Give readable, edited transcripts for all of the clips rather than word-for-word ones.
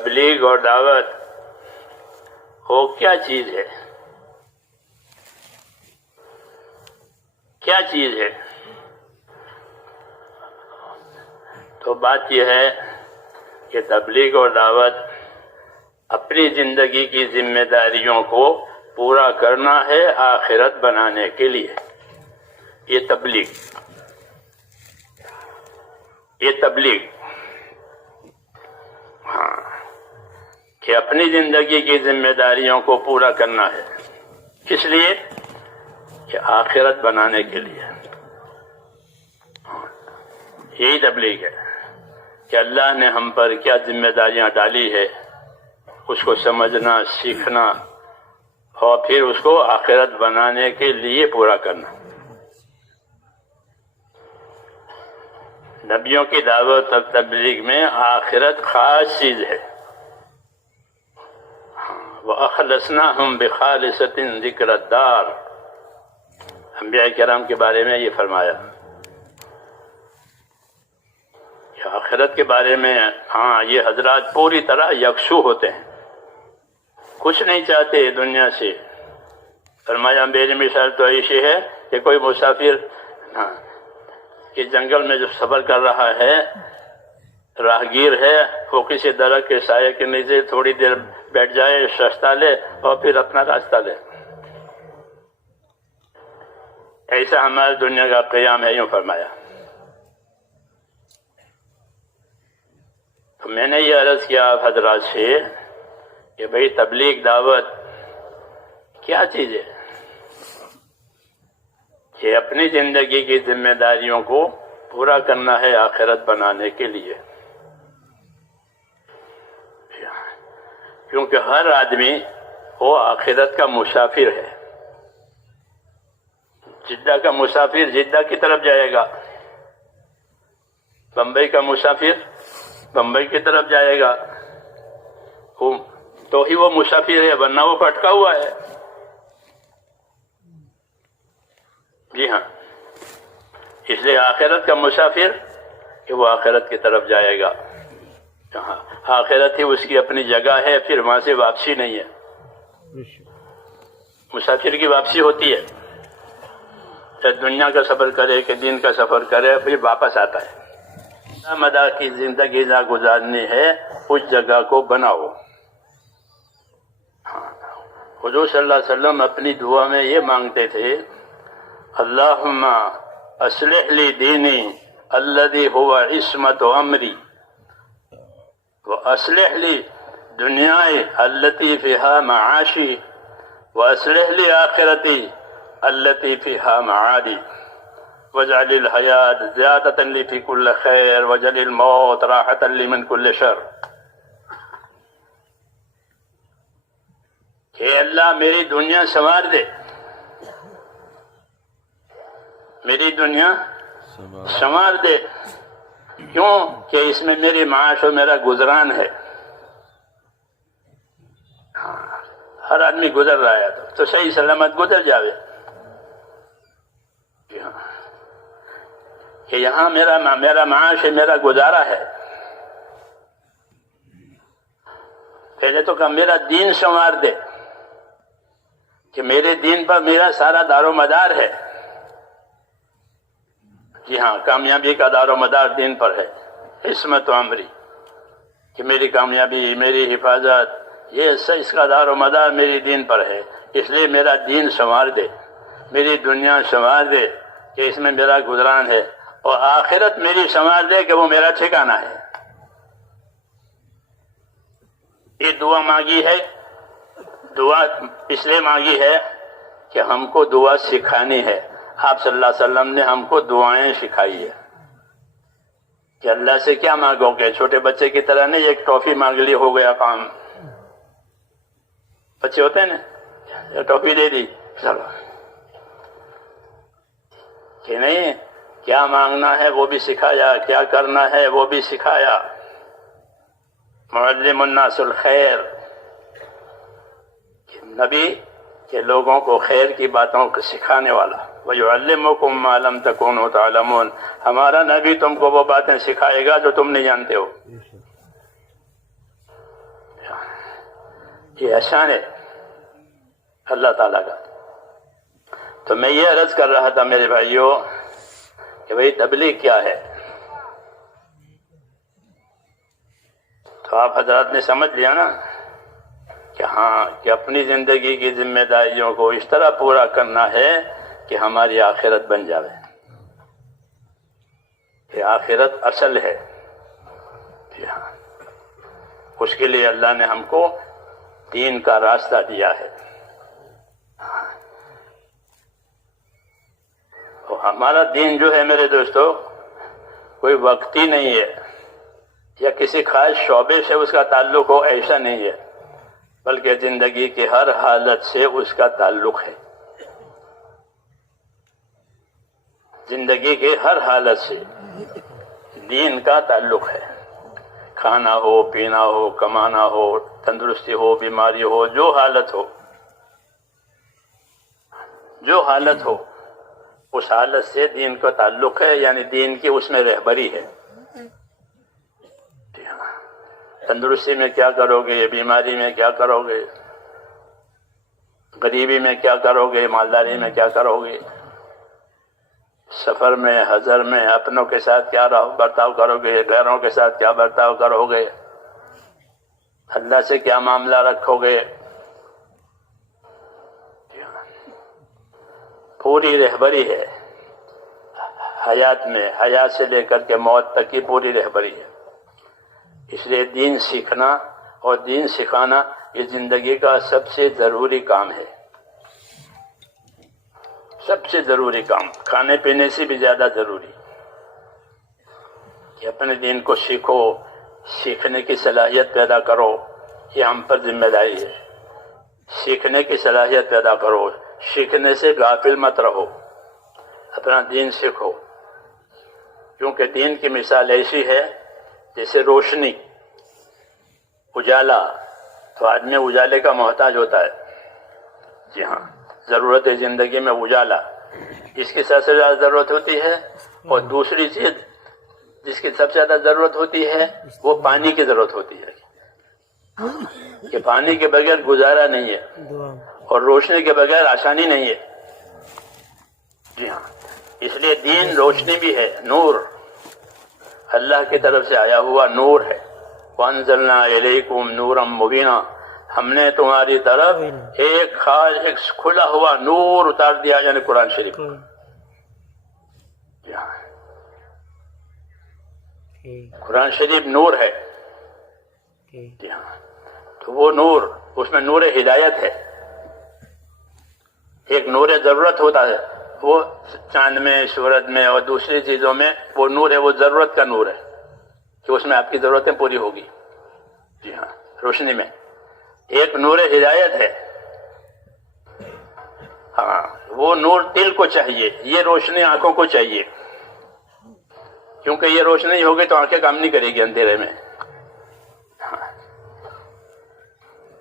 تبلیغ اور دعوت وہ کیا چیز ہے؟ کیا چیز ہے؟ تو بات یہ ہے کہ تبلیغ اور دعوت اپنی زندگی کی ذمہ داریوں کو پورا کرنا ہے آخرت بنانے کے لیے۔ یہ تبلیغ ہاں، کہ اپنی زندگی کی ذمہ داریوں کو پورا کرنا ہے، کس لیے؟ کہ آخرت بنانے کے لیے۔ یہی تبلیغ ہے کہ اللہ نے ہم پر کیا ذمہ داریاں ڈالی ہے، اس کو سمجھنا، سیکھنا اور پھر اس کو آخرت بنانے کے لیے پورا کرنا۔ نبیوں کی دعوت اور تبلیغ میں آخرت خاص چیز ہے۔ وَأَخْلَصْنَاهُمْ بِخَالِصَةٍ ذِكْرَ الدَّارِ، انبیاء کرام کے بارے میں یہ فرمایا کہ آخرت کے بارے میں ہاں یہ حضرات پوری طرح یکسو ہوتے ہیں، کچھ نہیں چاہتے دنیا سے۔ فرمایا میری مثال تو ایسی ہے کہ کوئی مسافر کہ جنگل میں جو سفر کر رہا ہے، راہگیر ہے، وہ کسی درخت کے سائے کے نیچے تھوڑی دیر بیٹھ جائے، سستا لے اور پھر اپنا راستہ لے۔ ایسا ہماری دنیا کا قیام ہے، یوں فرمایا۔ تو میں نے یہ عرض کیا آپ حضرات سے کہ بھئی تبلیغ دعوت کیا چیز ہے؟ کہ اپنی زندگی کی ذمہ داریوں کو پورا کرنا ہے آخرت بنانے کے لیے، کیونکہ ہر آدمی وہ آخرت کا مسافر ہے۔ جدہ کا مسافر جدہ کی طرف جائے گا، بمبئی کا مسافر بمبئی کی طرف جائے گا، تو ہی وہ مسافر ہے، ورنہ وہ بھٹکا ہوا ہے۔ جی ہاں، اس لیے آخرت کا مسافر کہ وہ آخرت کی طرف جائے گا، جہاں آخرت ہی اس کی اپنی جگہ ہے، پھر وہاں سے واپسی نہیں ہے۔ مسافر کی واپسی ہوتی ہے، چاہے دنیا کا سفر کرے کہ دین کا سفر کرے، پھر واپس آتا ہے۔ مدار کی زندگی نہ گزارنی ہے، اس جگہ کو بناؤ۔ حضور صلی اللہ علیہ وسلم اپنی دعا میں یہ مانگتے تھے، اللہم اصلح لی دینی الذی هو عصمت امری واصلح لی دنیای التي فيها معاشی واصلح لی آخرتی التي فيها معادی واجعل الحیاة زیادة لی فی کل خیر واجعل الموت راحة لی من کل شر۔ کہ اللہ میری دنیا سنوار دے، میری دنیا سنوار دے، کیوں کہ اس میں میری معاش اور میرا گزران ہے۔ ہر آدمی گزر رہا ہے تو صحیح سلامت گزر جاوے، کہ یہاں میرا معاش ہے، میرا گزارا ہے۔ پہلے تو کہا میرا دین سنوار دے، کہ میرے دین پر میرا سارا دار و مدار ہے۔ جی ہاں، کامیابی کا دار و مدار دین پر ہے۔ عصمت و امری، کہ میری کامیابی، میری حفاظت، یہ اس کا دار و مدار میری دین پر ہے، اس لیے میرا دین سنوار دے، میری دنیا سنوار دے کہ اس میں میرا گزران ہے، اور آخرت میری سنوار دے کہ وہ میرا ٹھکانہ ہے۔ یہ دعا مانگی ہے، دعا اس لیے مانگی ہے کہ ہم کو دعا سکھانی ہے۔ آپ صلی اللہ علیہ وسلم نے ہم کو دعائیں سکھائی ہے کہ اللہ سے کیا مانگو گے، چھوٹے بچے کی طرح نہیں ایک ٹافی مانگ لی ہو گیا کام۔ بچے ہوتے ہیں نا، ٹافی دے دی چلو، کہ نہیں، کیا مانگنا ہے وہ بھی سکھایا، کیا کرنا ہے وہ بھی سکھایا۔ معلم الناس الخیر، نبی کہ لوگوں کو خیر کی باتوں کو سکھانے والا۔ وَيُعَلِّمُكُم مَّا لَمْ تَكُونُوا تَعْلَمُونَ، ہمارا نبی تم کو وہ باتیں سکھائے گا جو تم نہیں جانتے ہو۔ یہ احسان ہے اللہ تعالیٰ کا۔ تو میں یہ عرض کر رہا تھا میرے بھائیوں کہ بھئی تبلیغ کیا ہے؟ تو آپ حضرات نے سمجھ لیا نا کہ ہاں کہ اپنی زندگی کی ذمہ داریوں کو اس طرح پورا کرنا ہے کہ ہماری آخرت بن جاوے، کہ آخرت اصل ہے۔ جی ہاں، اس کے لیے اللہ نے ہم کو دین کا راستہ دیا ہے۔ اور ہمارا دین جو ہے میرے دوستو کوئی وقتی نہیں ہے یا کسی خاص شعبے سے اس کا تعلق ہو، ایسا نہیں ہے، بلکہ زندگی کی ہر حالت سے اس کا تعلق ہے۔ زندگی کے ہر حالت سے دین کا تعلق ہے، کھانا ہو، پینا ہو، کمانا ہو، تندرستی ہو، بیماری ہو، جو حالت ہو، جو حالت ہو، اس حالت سے دین کا تعلق ہے، یعنی دین کی اس میں رہبری ہے۔ تندرستی میں کیا کرو گے، بیماری میں کیا کرو گے، غریبی میں کیا کرو گے، مالداری میں کیا کرو گے، سفر میں، حضر میں اپنوں کے ساتھ کیا برتاؤ کرو گے، غیروں کے ساتھ کیا برتاؤ کرو گے، اللہ سے کیا معاملہ رکھو گے، پوری رہبری ہے حیات میں، حیات سے لے کر کے موت تک کی پوری رہبری ہے۔ اس لیے دین سیکھنا اور دین سکھانا یہ زندگی کا سب سے ضروری کام ہے، سب سے ضروری کام، کھانے پینے سے بھی زیادہ ضروری کہ اپنے دین کو سیکھو، سیکھنے کی صلاحیت پیدا کرو، یہ ہم پر ذمہ داری ہے۔ سیکھنے کی صلاحیت پیدا کرو، سیکھنے سے غافل مت رہو، اپنا دین سیکھو، کیونکہ دین کی مثال ایسی ہے جیسے روشنی، اجالا، تو آدمی اجالے کا محتاج ہوتا ہے۔ جی ہاں، ضرورت ہے زندگی میں اجالا، اس کی سب سے زیادہ ضرورت ہوتی ہے، اور دوسری چیز جس کی سب سے زیادہ ضرورت ہوتی ہے وہ پانی کی ضرورت ہوتی ہے، کہ پانی کے بغیر گزارا نہیں ہے، اور روشنی کے بغیر آسانی نہیں ہے۔ جی ہاں، اس لیے دین روشنی بھی ہے، نور، اللہ کی طرف سے آیا ہوا نور ہے۔ وَأَنزَلْنَا إِلَيْكُمْ نُورًا مُبِينًا، ہم نے تمہاری طرف ایک خاص، ایک کھلا ہوا نور اتار دیا، یعنی قرآن شریف۔ قرآن شریف نور ہے۔ جی ہاں، تو وہ نور، اس میں نور ہدایت ہے، ایک نور ضرورت ہوتا ہے، وہ چاند میں، سورج میں اور دوسری چیزوں میں وہ نور ہے، وہ ضرورت کا نور ہے کہ اس میں آپ کی ضرورتیں پوری ہوگی۔ جی ہاں، روشنی میں ایک نور ہدایت ہے، ہاں، وہ نور دل کو چاہیے، یہ روشنی آنکھوں کو چاہیے، کیونکہ یہ روشنی ہوگی تو آنکھیں کام نہیں کرے گی اندھیرے میں۔ ہاں،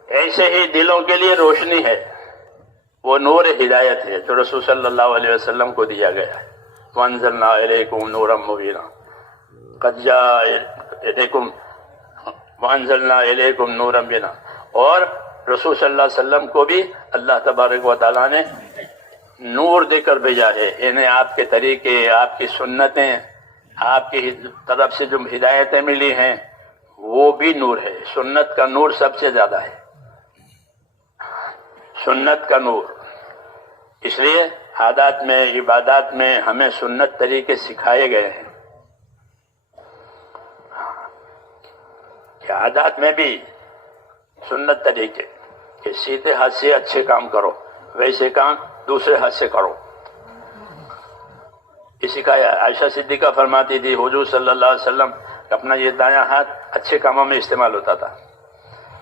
ایسے ہی دلوں کے لیے روشنی ہے، وہ نور ہدایت ہے جو رسول صلی اللہ علیہ وسلم کو دیا گیا ہے۔ وَأَنزَلْنَا إِلَيْكُمْ نُورًا مُبِينًا قَدْ جَاءَ إِلَيْكُمْ وَأَنزَلْنَا إِلَيْكُمْ نُورًا مُبِينًا، اور رسول صلی اللہ علیہ وسلم کو بھی اللہ تبارک و تعالیٰ نے نور دے کر بھیجا ہے، انہیں آپ کے طریقے، آپ کی سنتیں، آپ کی طرف سے جو ہدایتیں ملی ہیں وہ بھی نور ہے۔ سنت کا نور سب سے زیادہ ہے، سنت کا نور۔ اس لیے عادات میں، عبادات میں ہمیں سنت طریقے سکھائے گئے ہیں کہ عادات میں بھی سنت طریقے، کہ سیدھے ہاتھ سے اچھے کام کرو، ویسے کام دوسرے ہاتھ سے کرو۔ اسی کا عائشہ صدیقہ فرماتی تھی حضور صلی اللہ علیہ وسلم اپنا یہ دایاں ہاتھ اچھے کاموں میں استعمال ہوتا تھا،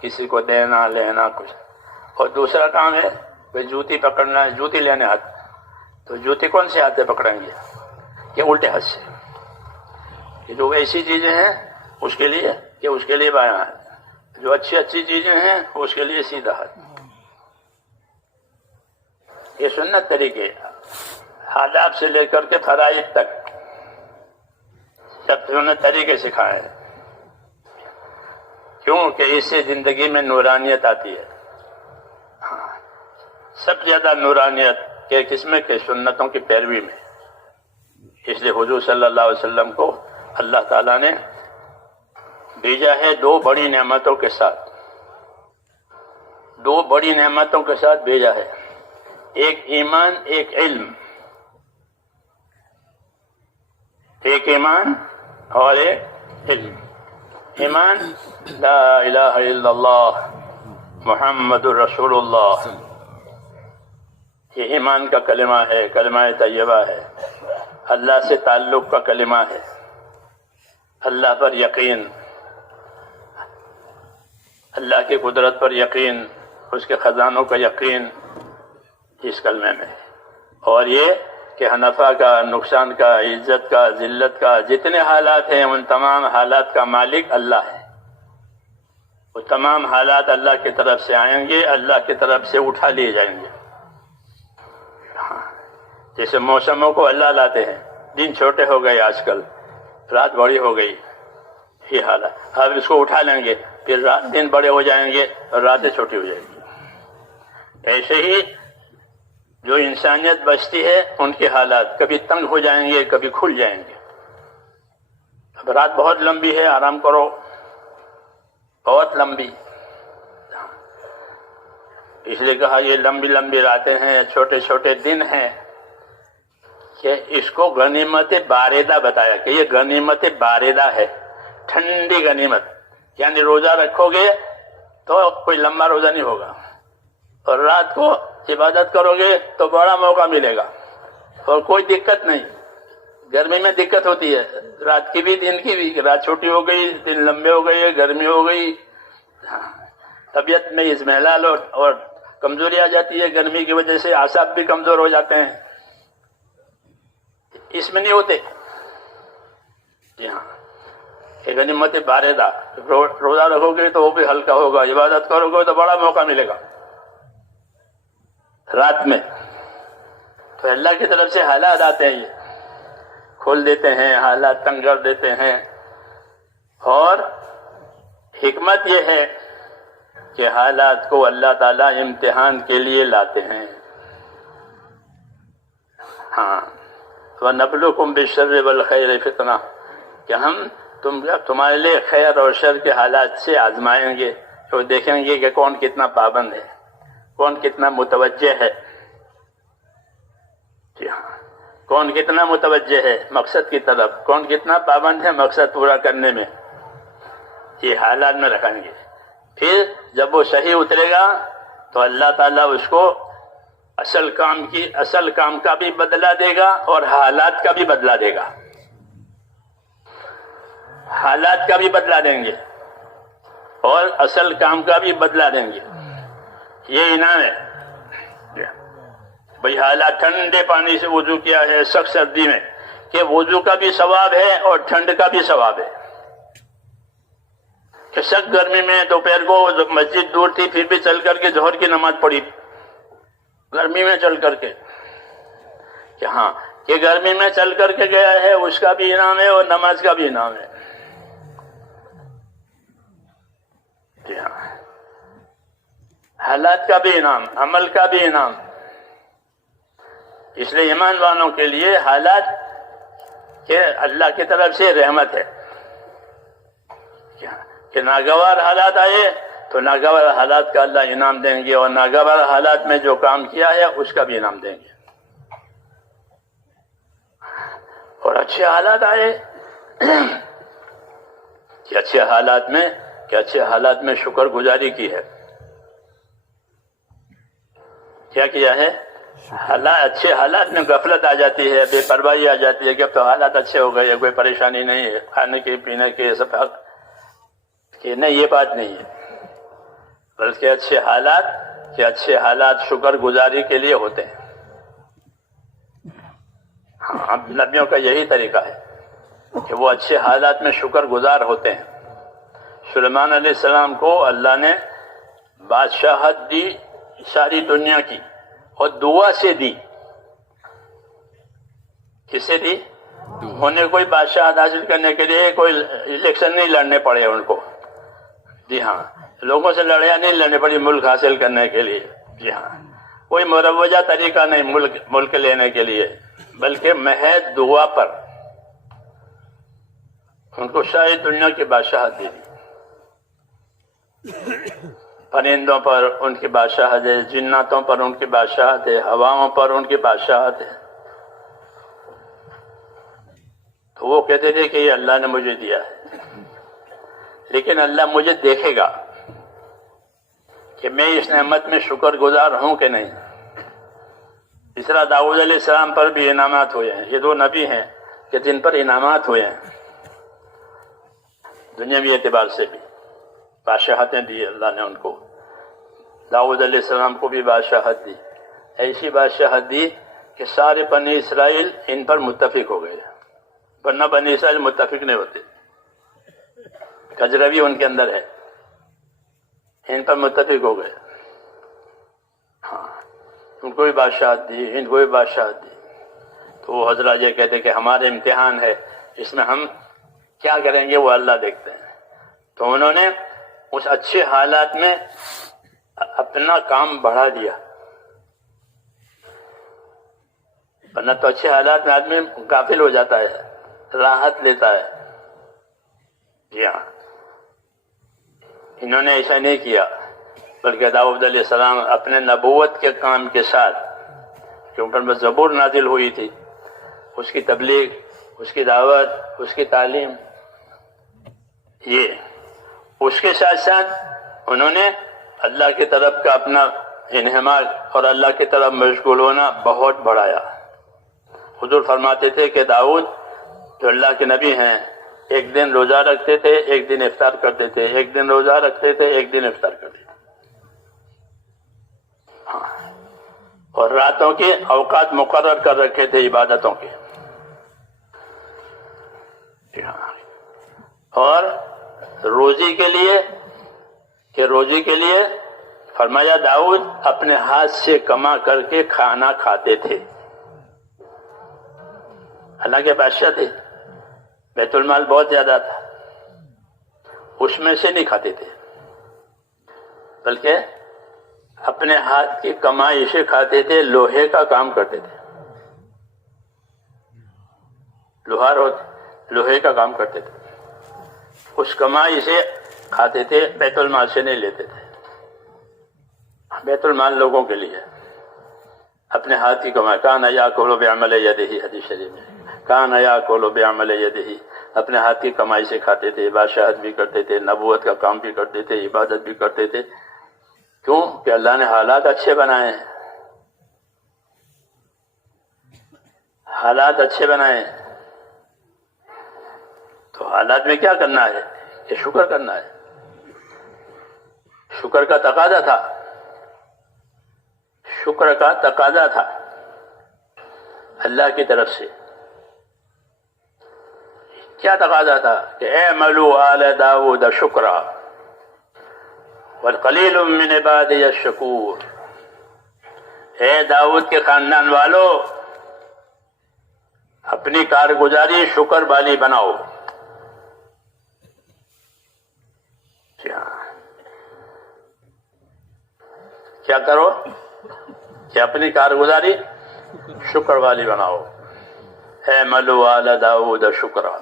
کسی کو دینا لینا کچھ، اور دوسرا کام ہے کہ جوتی پکڑنا ہے، جوتی لینے ہاتھ، تو جوتی کون سے ہاتھ سے پکڑیں گے؟ کہ الٹے ہاتھ سے۔ یہ جو ایسی چیزیں ہیں اس کے لیے، کہ اس کے لیے بایاں ہاتھ، جو اچھی اچھی چیزیں ہیں اس کے لیے سیدھا ہاتھ۔ یہ سنت طریقے، آداب سے لے کر کے فرائض تک سب سنت طریقے سکھائے ہیں، کیوں کہ اس سے زندگی میں نورانیت آتی ہے۔ سب سے زیادہ نورانیت کے کس میں کہ سنتوں کی پیروی میں. اس لیے حضور صلی اللہ علیہ وسلم کو اللہ تعالیٰ نے بھیجا ہے دو بڑی نعمتوں کے ساتھ. دو بڑی نعمتوں کے ساتھ بھیجا ہے، ایک ایمان ایک علم. ایک ایمان اور ایک علم. ایمان لا الہ الا اللہ محمد الرسول اللہ، یہ ایمان کا کلمہ ہے، کلمہ طیبہ ہے، اللہ سے تعلق کا کلمہ ہے، اللہ پر یقین، اللہ کی قدرت پر یقین، اس کے خزانوں کا یقین اس کلمے میں ہے. اور یہ کہ نفع کا، نقصان کا، عزت کا، ذلت کا، جتنے حالات ہیں ان تمام حالات کا مالک اللہ ہے. وہ تمام حالات اللہ کی طرف سے آئیں گے، اللہ کی طرف سے اٹھا لیے جائیں گے. جیسے موسموں کو اللہ لاتے ہیں، دن چھوٹے ہو گئے، آج کل رات بڑی ہو گئی، یہ حالت. اب اس کو اٹھا لیں گے، پھر دن بڑے ہو جائیں گے اور راتیں چھوٹی ہو جائیں گی. ایسے ہی جو انسانیت بچتی ہے ان کے حالات کبھی تنگ ہو جائیں گے، کبھی کھل جائیں گے. اب رات بہت لمبی ہے، آرام کرو، بہت لمبی. اس لیے کہا یہ لمبی لمبی راتیں ہیں، چھوٹے چھوٹے دن ہیں، کہ اس کو غنیمت باردہ بتایا کہ یہ غنیمت باردہ ہے، ٹھنڈی غنیمت. یعنی روزہ رکھو گے تو کوئی لمبا روزہ نہیں ہوگا، اور رات کو عبادت کرو گے تو بڑا موقع ملے گا اور کوئی دقت نہیں. گرمی میں دقت ہوتی ہے، رات کی بھی دن کی بھی، رات چھوٹی ہو گئی، دن لمبے ہو گئے، گرمی ہو گئی، طبیعت میں اضمحلال اور کمزوری آ جاتی ہے. گرمی کی وجہ سے اعصاب بھی کمزور ہو جاتے ہیں، اس میں نہیں ہوتے. جی ہاں، کہ غنیمت باردہ، روزہ رکھو گے تو وہ بھی ہلکا ہوگا، عبادت کرو گے تو بڑا موقع ملے گا رات میں. تو اللہ کی طرف سے حالات آتے ہیں، یہ کھول دیتے ہیں، حالات تنگ کر دیتے ہیں. اور حکمت یہ ہے کہ حالات کو اللہ تعالیٰ امتحان کے لیے لاتے ہیں. ہاں، وَنَبْلُوكُمْ بِالشَّرِّ وَالْخَيْرِ فِتْنَةً، کہ ہم تمہارے لیے خیر اور شر کے حالات سے آزمائیں گے، تو دیکھیں گے کہ کون کتنا پابند ہے، کون کتنا متوجہ ہے. جی ہاں، کون کتنا متوجہ ہے مقصد کی طرف، کون کتنا پابند ہے مقصد پورا کرنے میں. یہ حالات میں رکھیں گے. پھر جب وہ صحیح اترے گا تو اللہ تعالیٰ اس کو اصل کام کا بھی بدلہ دے گا اور حالات کا بھی بدلہ دے گا. حالات کا بھی بدلہ دیں گے اور اصل کام کا بھی بدلہ دیں گے. یہ انعام ہے. بھئی حالات ٹھنڈے پانی سے وضو کیا ہے سخت سردی میں، کہ وضو کا بھی ثواب ہے اور ٹھنڈ کا بھی ثواب ہے. کہ سخت گرمی میں دوپہر کو مسجد دور تھی پھر بھی چل کر کے ظہر کی نماز پڑھی، گرمی میں چل کر کے. کہ ہاں، کہ گرمی میں چل کر کے گیا ہے اس کا بھی انعام ہے اور نماز کا بھی انعام ہے. جی ہاں، حالات کا بھی انعام، عمل کا بھی انعام. اس لیے ایمان والوں کے لیے حالات کہ اللہ کی طرف سے رحمت ہے. کہ ناگوار حالات آئے تو ناگوار حالات کا اللہ انعام دیں گے، اور ناگوار حالات میں جو کام کیا ہے اس کا بھی انعام دیں گے. اور اچھے حالات آئے کہ اچھے حالات میں شکر گزاری کی ہے. کیا ہے؟ اچھے حالات میں غفلت آ جاتی ہے، بے پرواہی آ جاتی ہے کہ اب تو حالات اچھے ہو گئے، کوئی پریشانی نہیں ہے، کھانے کے پینے کے سب حق. کہ نہیں، یہ بات نہیں ہے، بلکہ اچھے حالات شکر گزاری کے لیے ہوتے ہیں. ہاں، نبیوں کا یہی طریقہ ہے کہ وہ اچھے حالات میں شکر گزار ہوتے ہیں. سلیمان علیہ السلام کو اللہ نے بادشاہت دی ساری دنیا کی، اور دعا سے دی. کس سے دی؟ انہیں کوئی بادشاہت حاصل کرنے کے لیے کوئی الیکشن نہیں لڑنے پڑے ان کو. جی ہاں، لوگوں سے لڑائی نہیں لڑنی پڑی ملک حاصل کرنے کے لیے. جی ہاں، کوئی مروجہ طریقہ نہیں ملک لینے کے لیے، بلکہ محض دعا پر ان کو ساری دنیا کی بادشاہت دے دی۔ پرندوں پر ان کی بادشاہت ہے، جناتوں پر ان کی بادشاہت ہے، ہواؤں پر ان کی بادشاہت ہے۔ تو وہ کہتے تھے کہ یہ اللہ نے مجھے دیا ہے، لیکن اللہ مجھے دیکھے گا کہ میں اس نعمت میں شکر گزار ہوں کہ نہیں۔ اس طرح داؤد علیہ السلام پر بھی انعامات ہوئے ہیں۔ یہ دو نبی ہیں کہ جن پر انعامات ہوئے ہیں، دنیاوی اعتبار سے بھی بادشاہتیں دی اللہ نے ان کو۔ داؤد علیہ السلام کو بھی بادشاہت دی، ایسی بادشاہت دی کہ سارے بنی اسرائیل ان پر متفق ہو گئے، ورنہ بنی اسرائیل متفق نہیں ہوتے۔ کجروی ان کے اندر ہے، ان پر متفق ہو گئے۔ ہاں، ان کو بھی بادشاہت دی، ان کو بھی بادشاہت دی۔ تو وہ حضرات یہ کہتے کہ ہمارے امتحان ہے، اس میں ہم کیا کریں گے وہ اللہ دیکھتے ہیں۔ تو انہوں نے اس اچھے حالات میں اپنا کام بڑھا دیا، ورنہ تو اچھے حالات میں آدمی غافل ہو جاتا ہے، راحت لیتا ہے۔ جی ہاں، انہوں نے ایسا نہیں کیا، بلکہ داؤد علیہ السلام اپنے نبوت کے کام کے ساتھ، کہ ان پر زبور نازل ہوئی تھی، اس کی تبلیغ، اس کی دعوت، اس کی تعلیم، یہ اس کے ساتھ ساتھ انہوں نے اللہ کی طرف کا اپنا انہماک اور اللہ کی طرف مشغول ہونا بہت بڑھایا۔ حضور فرماتے تھے کہ داؤد جو اللہ کے نبی ہیں، ایک دن روزہ رکھتے تھے، ایک دن افطار کرتے تھے، ایک دن روزہ رکھتے تھے، ایک دن افطار کرتے تھے۔ ہاں، اور راتوں کے اوقات مقرر کر رکھے تھے عبادتوں کے۔ اور روزی کے لیے فرمایا داؤد اپنے ہاتھ سے کما کر کے کھانا کھاتے تھے۔ حالانکہ بادشاہ تھے، بیت المال بہت زیادہ تھا، اس میں سے نہیں کھاتے تھے، بلکہ اپنے ہاتھ کی کمائی سے کھاتے تھے، لوہے کا کام کرتے تھے، لوہار ہوتے، لوہے کا کام کرتے تھے، اس کمائی سے کھاتے تھے، بیت المال سے نہیں لیتے تھے۔ بیت المال لوگوں کے لیے، اپنے ہاتھ کی کمائی۔ کان یاکل بعمل یدہ، حدیث شریف میں کان یاکل بعمل یدہ، اپنے ہاتھ کی کمائی سے کھاتے تھے، بادشاہت بھی کرتے تھے، نبوت کا کام بھی کرتے تھے، عبادت بھی کرتے تھے۔ کیوں کہ اللہ نے حالات اچھے بنائے ہیں، حالات اچھے بنائے ہیں۔ تو حالات میں کیا کرنا ہے؟ کہ شکر کرنا ہے۔ شکر کا تقاضا تھا، شکر کا تقاضا تھا اللہ کی طرف سے۔ کیا تقاضا تھا؟ کہ اعملوا آل داود شکرا والقلیل من عبادی الشکور، اے داؤد کے خاندان والو، اپنی کارگزاری شکر والی بناؤ۔ کیا کرو؟ کہ اپنی کارگزاری شکر والی بناؤ۔ اعملوا آل داود شکرا۔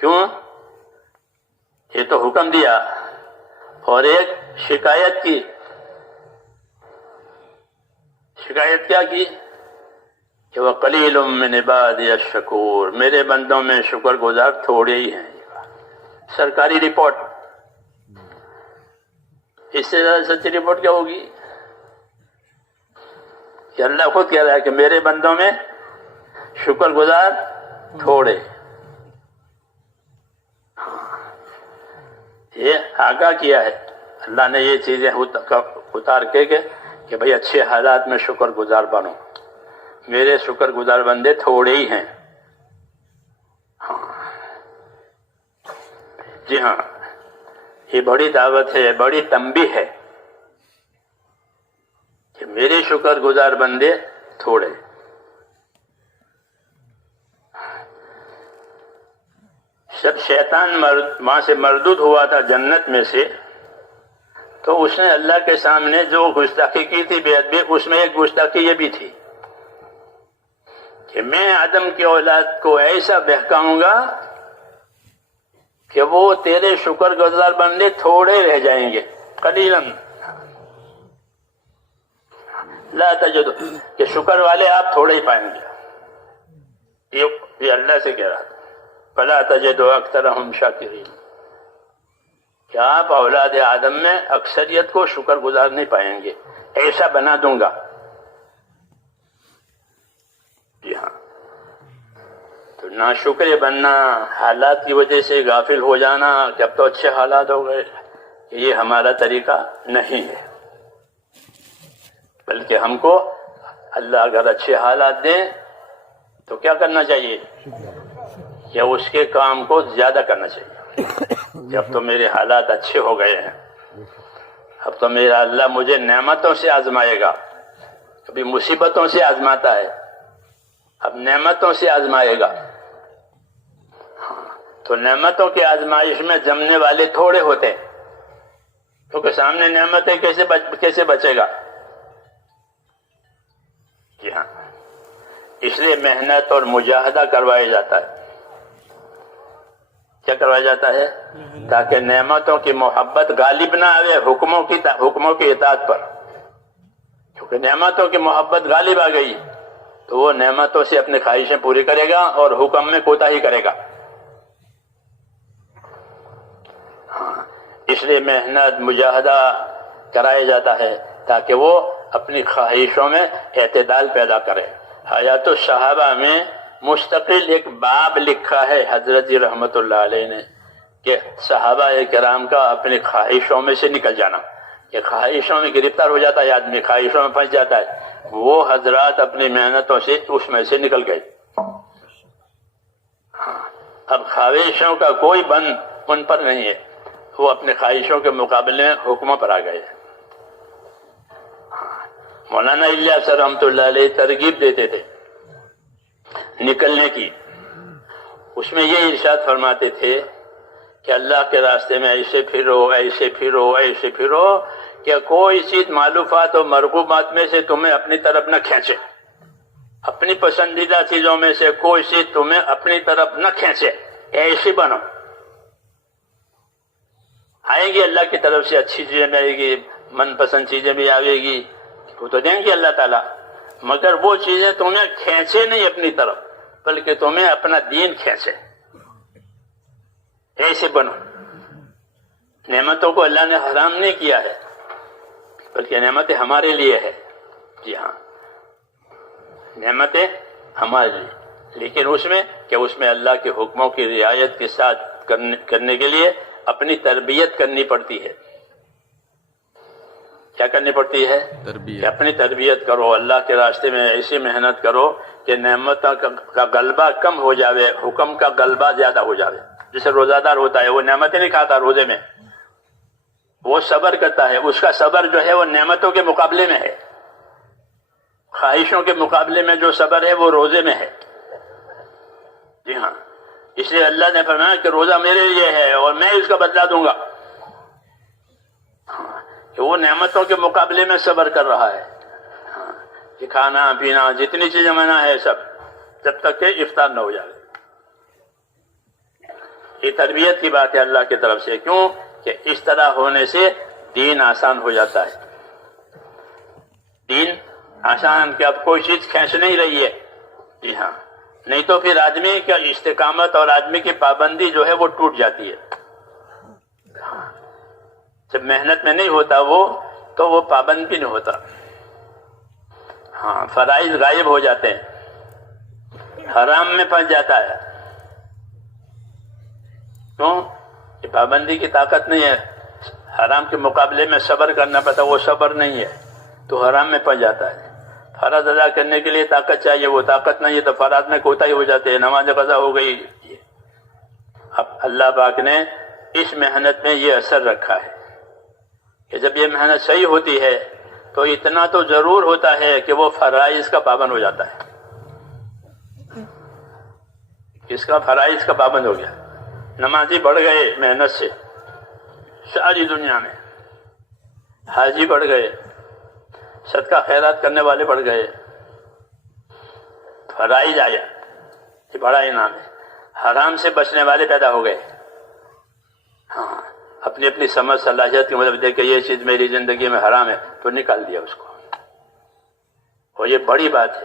کیوں؟ یہ تو حکم دیا، اور ایک شکایت کی۔ شکایت کیا کی؟ کہ وَقَلِيلٌ مِّنْ عِبَادِيَ الشَّكُورُ، میرے بندوں میں شکر گزار تھوڑے ہی ہیں۔ سرکاری رپورٹ، اس سے زیادہ سچی رپورٹ کیا ہوگی؟ کہ اللہ خود کہہ رہا ہے کہ میرے بندوں میں شکر گزار تھوڑے۔ یہ آگاہ کیا ہے اللہ نے، یہ چیزیں اتار کے کہ بھئی اچھے حالات میں شکر گزار بنو، میرے شکر گزار بندے تھوڑے ہی ہیں۔ جی ہاں، یہ بڑی دعوت ہے، بڑی تنبیہ ہے کہ میرے شکر گزار بندے تھوڑے۔ جب شیطان وہاں سے مردود ہوا تھا جنت میں سے، تو اس نے اللہ کے سامنے جو گستاخی کی تھی بے ادبی، اس میں ایک گستاخی یہ بھی تھی کہ میں آدم کی اولاد کو ایسا بہکاؤں گا کہ وہ تیرے شکر گزار بندے تھوڑے رہ جائیں گے، قلیلاً لا تجد، کہ شکر والے آپ تھوڑے ہی پائیں گے. یہ اللہ سے کہہ رہا تھا فلا تجد اکثرهم شاکرین، کہ آپ اولاد آدم میں اکثریت کو شکر گزار نہیں پائیں گے، ایسا بنا دوں گا. جی ہاں، تو ناشکر بننا، حالات کی وجہ سے غافل ہو جانا کہ اب تو اچھے حالات ہو گئے، یہ ہمارا طریقہ نہیں ہے. بلکہ ہم کو اللہ اگر اچھے حالات دیں تو کیا کرنا چاہیے؟ کہ اس کے کام کو زیادہ کرنا چاہیے کہ اب تو میرے حالات اچھے ہو گئے ہیں، اب تو میرا اللہ مجھے نعمتوں سے آزمائے گا. کبھی مصیبتوں سے آزماتا ہے، اب نعمتوں سے آزمائے گا. تو نعمتوں کی آزمائش میں جمنے والے تھوڑے ہوتے ہیں، کیونکہ سامنے نعمتیں کیسے بچے گا. جی ہاں، اس لیے محنت اور مجاہدہ کروایا جاتا ہے. کیا کروایا جاتا ہے؟ تاکہ نعمتوں کی محبت غالب نہ آئے حکموں کی اطاعت پر. کیونکہ نعمتوں کی محبت غالب آ گئی تو وہ نعمتوں سے اپنی خواہشیں پوری کرے گا اور حکم میں کوتاہی کرے گا. اس لیے محنت مجاہدہ کرایا جاتا ہے تاکہ وہ اپنی خواہشوں میں اعتدال پیدا کرے. حیات الصحابہ میں مستقل ایک باب لکھا ہے حضرت جی رحمت اللہ علیہ نے کہ صحابہ کرام کا اپنی خواہشوں میں سے نکل جانا، کہ خواہشوں میں گرفتار ہو جاتا ہے آدمی، خواہشوں میں پھنس جاتا ہے. وہ حضرات اپنی محنتوں سے اس میں سے نکل گئے. اب خواہشوں کا کوئی بند ان پر نہیں ہے، وہ اپنے خواہشوں کے مقابلے میں حکموں پر آ گئے. مولانا الیاس صاحب رحمۃ اللہ علیہ ترغیب دیتے تھے نکلنے کی. اس میں یہ ارشاد فرماتے تھے کہ اللہ کے راستے میں ایسے پھرو ایسے پھرو ایسے پھرو کہ کوئی چیز معلوفات اور مرغوبات میں سے تمہیں اپنی طرف نہ کھینچے، اپنی پسندیدہ چیزوں میں سے کوئی چیز تمہیں اپنی طرف نہ کھینچے. ایسے بنو، آئیں گی اللہ کی طرف سے اچھی چیزیں بھی آئے گی، من پسند چیزیں بھی آئے گی، وہ تو دیں گے اللہ تعالیٰ، مگر وہ چیزیں تمہیں کھینچے نہیں اپنی طرف، بلکہ تمہیں اپنا دین کھینچے. ایسے بنو. نعمتوں کو اللہ نے حرام نہیں کیا ہے، بلکہ نعمتیں ہمارے لیے ہے. جی ہاں، نعمتیں ہمارے لیے، لیکن اس میں اللہ کے حکموں کی رعایت کے ساتھ کرنے کے لیے اپنی تربیت کرنی پڑتی ہے. کیا کرنی پڑتی ہے؟ کہ اپنی تربیت کرو، اللہ کے راستے میں ایسی محنت کرو کہ نعمت کا غلبہ کم ہو جاوے، حکم کا غلبہ زیادہ ہو جاوے. جیسے روزہ دار ہوتا ہے، وہ نعمتیں نہیں کھاتا روزے میں، وہ صبر کرتا ہے، اس کا صبر جو ہے وہ نعمتوں کے مقابلے میں ہے. خواہشوں کے مقابلے میں جو صبر ہے وہ روزے میں ہے. جی ہاں، اس لیے اللہ نے فرمایا کہ روزہ میرے لیے ہے اور میں اس کا بدلہ دوں گا. کہ وہ نعمتوں کے مقابلے میں صبر کر رہا ہے. کہ کھانا پینا جتنی چیزیں منع ہے سب، جب تک کہ افطار نہ ہو جائے. یہ تربیت کی بات ہے اللہ کی طرف سے. کیوں؟ کہ اس طرح ہونے سے دین آسان ہو جاتا ہے. دین آسان، کہ اب کوئی چیز کھینچ نہیں رہی ہے. جی ہاں، نہیں تو پھر آدمی کا استقامت اور آدمی کی پابندی جو ہے وہ ٹوٹ جاتی ہے. جب محنت میں نہیں ہوتا وہ، تو وہ پابند بھی نہیں ہوتا. ہاں، فرائض غائب ہو جاتے ہیں، حرام میں پھنس جاتا ہے. کیوں؟ کہ پابندی کی طاقت نہیں ہے. حرام کے مقابلے میں صبر کرنا پڑتا، وہ صبر نہیں ہے تو حرام میں پھنس جاتا ہے. فرض ادا کرنے کے لیے طاقت چاہیے، وہ طاقت نہیں ہے تو فرائض میں کوتاہی ہو جاتے ہیں، نماز قضا ہو گئی. اب اللہ پاک نے اس محنت میں یہ اثر رکھا ہے کہ جب یہ محنت صحیح ہوتی ہے تو اتنا تو ضرور ہوتا ہے کہ وہ فرائض کا پابند ہو جاتا ہے. اس کا فرائض کا پابند ہو گیا. نمازی بڑھ گئے محنت سے ساری دنیا میں. حاجی بڑھ گئے، صدقہ خیرات کرنے والے بڑھ گئے، فرائض آیا، یہ بڑا انعام ہے۔ حرام سے بچنے والے پیدا ہو گئے، ہاں اپنی اپنی سمجھ صلاحیت کے مطابق دیکھ کہ یہ چیز میری زندگی میں حرام ہے تو نکال دیا اس کو۔ اور یہ بڑی بات ہے،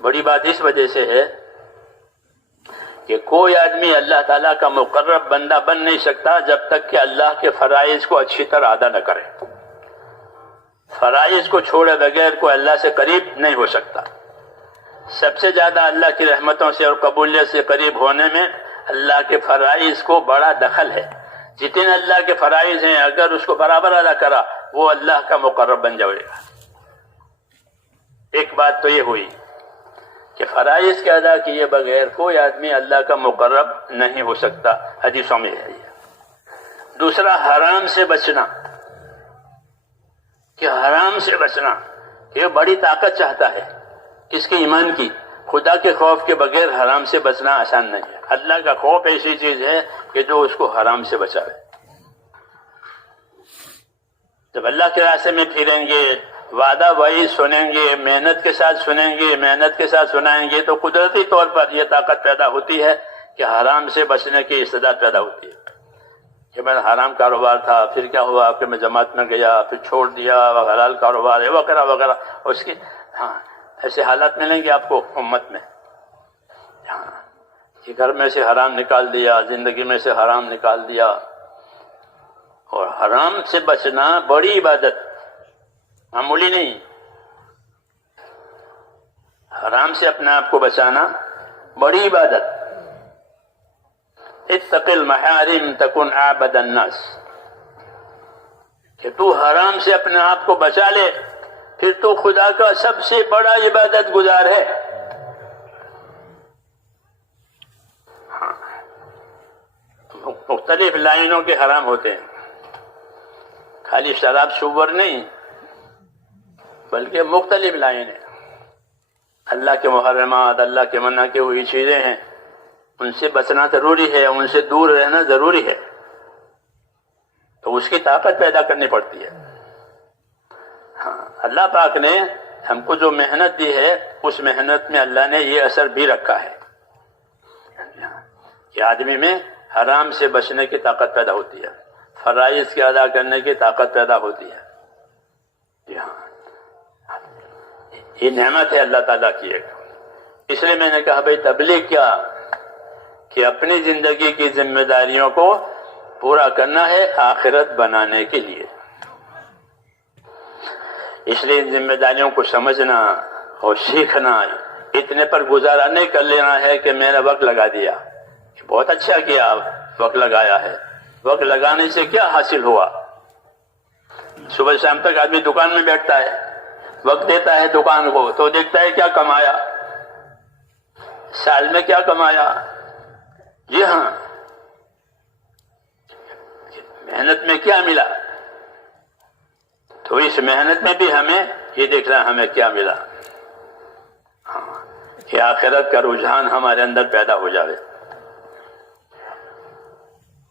بڑی بات اس وجہ سے ہے کہ کوئی آدمی اللہ تعالیٰ کا مقرب بندہ بن نہیں سکتا جب تک کہ اللہ کے فرائض کو اچھی طرح ادا نہ کرے۔ فرائض کو چھوڑے بغیر کوئی اللہ سے قریب نہیں ہو سکتا۔ سب سے زیادہ اللہ کی رحمتوں سے اور قبولیت سے قریب ہونے میں اللہ کے فرائض کو بڑا دخل ہے۔ جتنے اللہ کے فرائض ہیں اگر اس کو برابر ادا کرا وہ اللہ کا مقرب بن جائے گا۔ ایک بات تو یہ ہوئی کہ فرائض کے ادا کیے بغیر کوئی آدمی اللہ کا مقرب نہیں ہو سکتا، حدیثوں میں ہے یہ۔ دوسرا حرام سے بچنا، کہ حرام سے بچنا یہ بڑی طاقت چاہتا ہے، کس کے؟ ایمان کی۔ خدا کے خوف کے بغیر حرام سے بچنا آسان نہیں ہے۔ اللہ کا خوف ایسی چیز ہے کہ جو اس کو حرام سے بچاوے۔ جب اللہ کے راستے میں پھریں گے، وعدہ وعید سنیں گے، محنت کے ساتھ سنیں گے، محنت کے ساتھ سنائیں گے تو قدرتی طور پر یہ طاقت پیدا ہوتی ہے کہ حرام سے بچنے کی استعداد پیدا ہوتی ہے۔ کہ میں حرام کاروبار تھا، پھر کیا ہوا کہ میں جماعت میں گیا، پھر چھوڑ دیا، حلال کاروبار ہے وغیرہ وغیرہ۔ اس کی ایسے حالات ملیں گے آپ کو امت میں، کہ گھر میں سے حرام نکال دیا، زندگی میں سے حرام نکال دیا۔ اور حرام سے بچنا بڑی عبادت، معمولی نہیں۔ حرام سے اپنے آپ کو بچانا بڑی عبادت۔ اتق المحارم تکن اعبد الناس، کہ تو حرام سے اپنے آپ کو بچا لے پھر تو خدا کا سب سے بڑا عبادت گزار ہے۔ مختلف لائنوں کے حرام ہوتے ہیں، خالی شراب شوگر نہیں بلکہ مختلف لائنیں۔ اللہ کے محرمات، اللہ کے منع کی ہوئی چیزیں ہیں، ان سے بچنا ضروری ہے، ان سے دور رہنا ضروری ہے، تو اس کی طاقت پیدا کرنی پڑتی ہے۔ ہاں اللہ پاک نے ہم کو جو محنت دی ہے اس محنت میں اللہ نے یہ اثر بھی رکھا ہے کہ آدمی میں حرام سے بچنے کی طاقت پیدا ہوتی ہے، فرائض کے ادا کرنے کی طاقت پیدا ہوتی ہے۔ جی ہاں، یہ نعمت ہے اللہ تعالیٰ کی ایک۔ اس لیے میں نے کہا بھائی تبلیغ کیا کہ اپنی زندگی کی ذمہ داریوں کو پورا کرنا ہے آخرت بنانے کے لیے۔ اس لیے ان ذمہ داریوں کو سمجھنا اور سیکھنا، اتنے پر گزارا نہیں کر لینا ہے کہ میں نے وقت لگا دیا، بہت اچھا کیا وقت لگایا ہے۔ وقت لگانے سے کیا حاصل ہوا؟ صبح شام تک آدمی دکان میں بیٹھتا ہے، وقت دیتا ہے دکان کو تو دیکھتا ہے کیا کمایا، سال میں کیا کمایا۔ جی ہاں، محنت میں کیا ملا، تو اس محنت میں بھی ہمیں یہ دیکھنا ہمیں کیا ملا، کہ آخرت کا رجحان ہمارے اندر پیدا ہو جاوے۔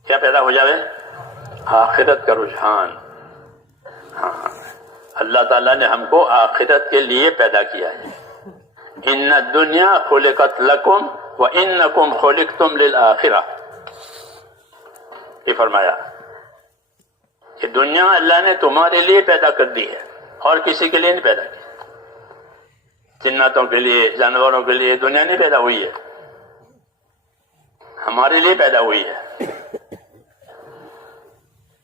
کیا پیدا ہو جاوے؟ آخرت کا رجحان۔ ہاں، اللہ تعالیٰ نے ہم کو آخرت کے لیے پیدا کیا ہے۔ ان الدنیا خلقت لکم وانکم خلقتم للآخرہ، یہ فرمایا کہ دنیا اللہ نے تمہارے لیے پیدا کر دی ہے اور کسی کے لیے نہیں پیدا کی۔ جناتوں کے لیے، جانوروں کے لیے دنیا نہیں پیدا ہوئی ہے، ہمارے لیے پیدا ہوئی ہے۔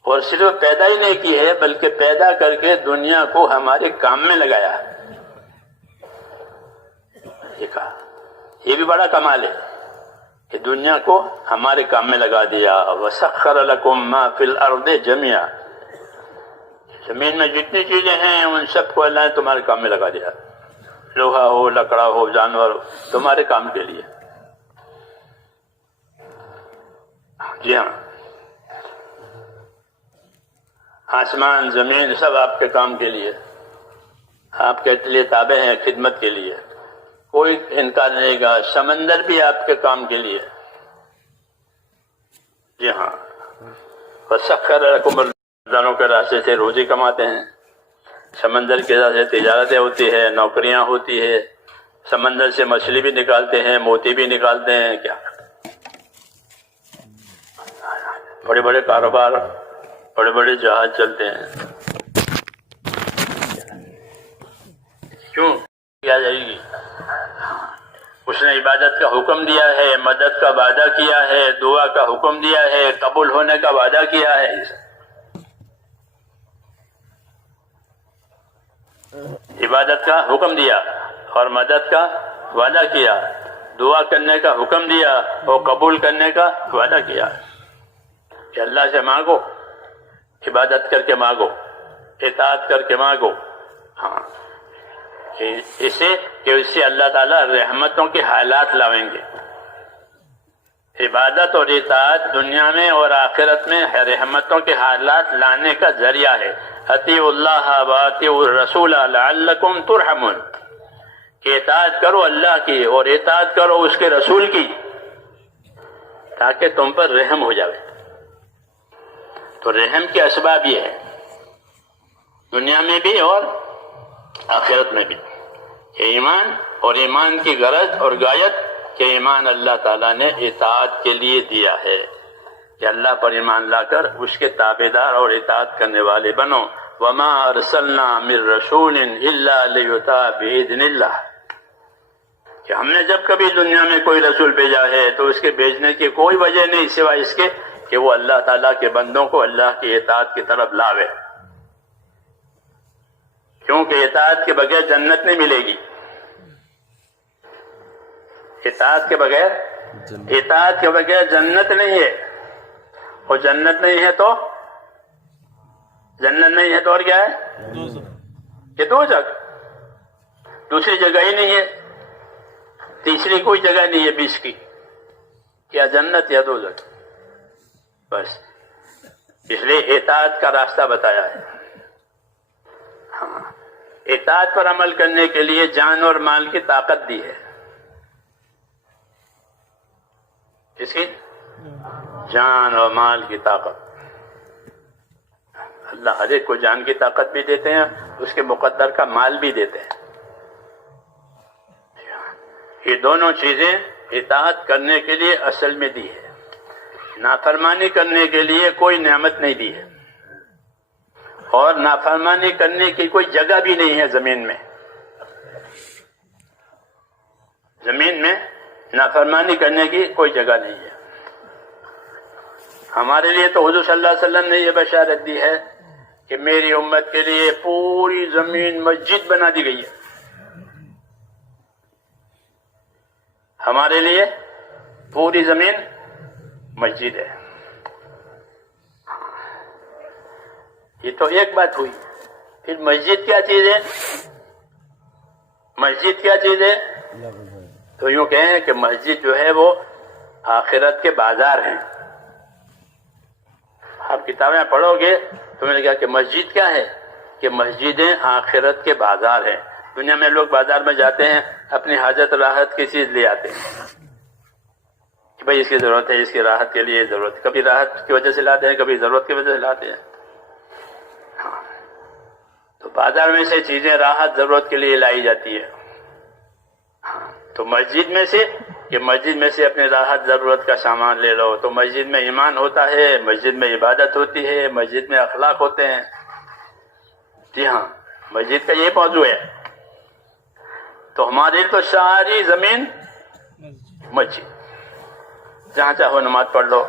اور صرف پیدا ہی نہیں کی ہے بلکہ پیدا کر کے دنیا کو ہمارے کام میں لگایا ہے۔ یہ کہا، یہ بھی بڑا کمال ہے کہ دنیا کو ہمارے کام میں لگا دیا۔ وَسَخَّرَ لَكُم مَّا فِي الْأَرْضِ جَمِيعًا، زمین میں جتنی چیزیں ہیں ان سب کو اللہ نے تمہارے کام میں لگا دیا، لوہا ہو، لکڑا ہو، جانور ہو، تمہارے کام کے لیے۔ جی ہاں، آسمان زمین سب آپ کے کام کے لیے، آپ کے لیے تابع ہیں، خدمت کے لیے، کوئی انکار نہیں گا۔ سمندر بھی آپ کے کام کے لیے۔ جی ہاں، وَسَخَّرَ لَكُمُ سمندروں کے راستے سے روزی کماتے ہیں، سمندر کے راستے تجارتیں ہوتی ہے، نوکریاں ہوتی ہے، سمندر سے مچھلی بھی نکالتے ہیں، موتی بھی نکالتے ہیں، کیا بڑے بڑے کاروبار، بڑے بڑے جہاز چلتے ہیں. کیوں کیا جائے گی؟ اس نے عبادت کا حکم دیا ہے، مدد کا وعدہ کیا ہے، دعا کا حکم دیا ہے، قبول ہونے کا وعدہ کیا ہے. عبادت کا حکم دیا اور مدد کا وعدہ کیا، دعا کرنے کا حکم دیا اور قبول کرنے کا وعدہ کیا کہ اللہ سے مانگو، عبادت کر کے مانگو، اطاعت کر کے مانگو. ہاں، اس سے اللہ تعالیٰ رحمتوں کے حالات لاویں گے. عبادت اور اطاعت دنیا میں اور آخرت میں رحمتوں کے حالات لانے کا ذریعہ ہے. اطیعوا اللہ و اطیعوا الرسول لعلکم ترحمون، کہ اطاعت کرو اللہ کی اور اطاعت کرو اس کے رسول کی تاکہ تم پر رحم ہو جائے. تو رحم کے اسباب یہ ہے دنیا میں بھی اور آخرت میں بھی، کہ ایمان اور ایمان کی غرض اور غایت کہ ایمان اللہ تعالیٰ نے اطاعت کے لیے دیا ہے کہ اللہ پر ایمان لا کر اس کے تابعدار اور اطاعت کرنے والے بنو. وما ارسلنا من رسول الا لیطاع باذن اللہ، کہ ہم نے جب کبھی دنیا میں کوئی رسول بھیجا ہے تو اس کے بھیجنے کی کوئی وجہ نہیں سوائے اس کے کہ وہ اللہ تعالیٰ کے بندوں کو اللہ کی اطاعت کی طرف لاوے. کیونکہ اطاعت کے بغیر جنت نہیں ملے گی. اطاعت کے بغیر جنت نہیں ہے، اور جنت نہیں ہے تو اور کیا ہے؟ یہ دوزخ. دوسری جگہ ہی نہیں ہے، تیسری کوئی جگہ نہیں ہے بیچ کی، کیا جنت یا دوزخ. بس اس لیے اطاعت کا راستہ بتایا ہے. ہاں، اطاعت پر عمل کرنے کے لیے جان اور مال کی طاقت دی ہے. اس کی جان اور مال کی طاقت، اللہ ہر ایک کو جان کی طاقت بھی دیتے ہیں، اس کے مقدر کا مال بھی دیتے ہیں. یہ دونوں چیزیں اطاعت کرنے کے لیے اصل میں دی ہے. نافرمانی کرنے کے لیے کوئی نعمت نہیں دی ہے، اور نافرمانی کرنے کی کوئی جگہ بھی نہیں ہے زمین میں. زمین میں نافرمانی کرنے کی کوئی جگہ نہیں ہے. ہمارے لیے تو حضور صلی اللہ علیہ وسلم نے یہ بشارت دی ہے کہ میری امت کے لیے پوری زمین مسجد بنا دی گئی ہے. ہمارے لیے پوری زمین مسجد ہے. یہ تو ایک بات ہوئی. پھر مسجد کیا چیز ہے؟ مسجد کیا چیز ہے؟ تو یوں کہیں کہ مسجد جو ہے وہ آخرت کے بازار ہیں. آپ کتابیں پڑھو گے تو میں نے کہا کہ مسجد کیا ہے؟ کہ مسجدیں آخرت کے بازار ہیں. دنیا میں لوگ بازار میں جاتے ہیں، اپنی حاجت راحت کی چیز لے آتے ہیں کہ بھائی اس کی ضرورت ہے، اس کی راحت کے لیے ضرورت ہے. کبھی راحت کی وجہ سے لاتے ہیں، کبھی ضرورت کی وجہ سے لاتے ہیں. ہاں، تو بازار میں سے چیزیں راحت ضرورت کے لیے لائی جاتی ہے. تو مسجد میں سے اپنے راحت ضرورت کا سامان لے لو. تو مسجد میں ایمان ہوتا ہے، مسجد میں عبادت ہوتی ہے، مسجد میں اخلاق ہوتے ہیں. جی ہاں، مسجد کا یہ موضوع ہے. تو ہمارے تو ساری زمین مسجد، جہاں چاہو نماز پڑھ لو.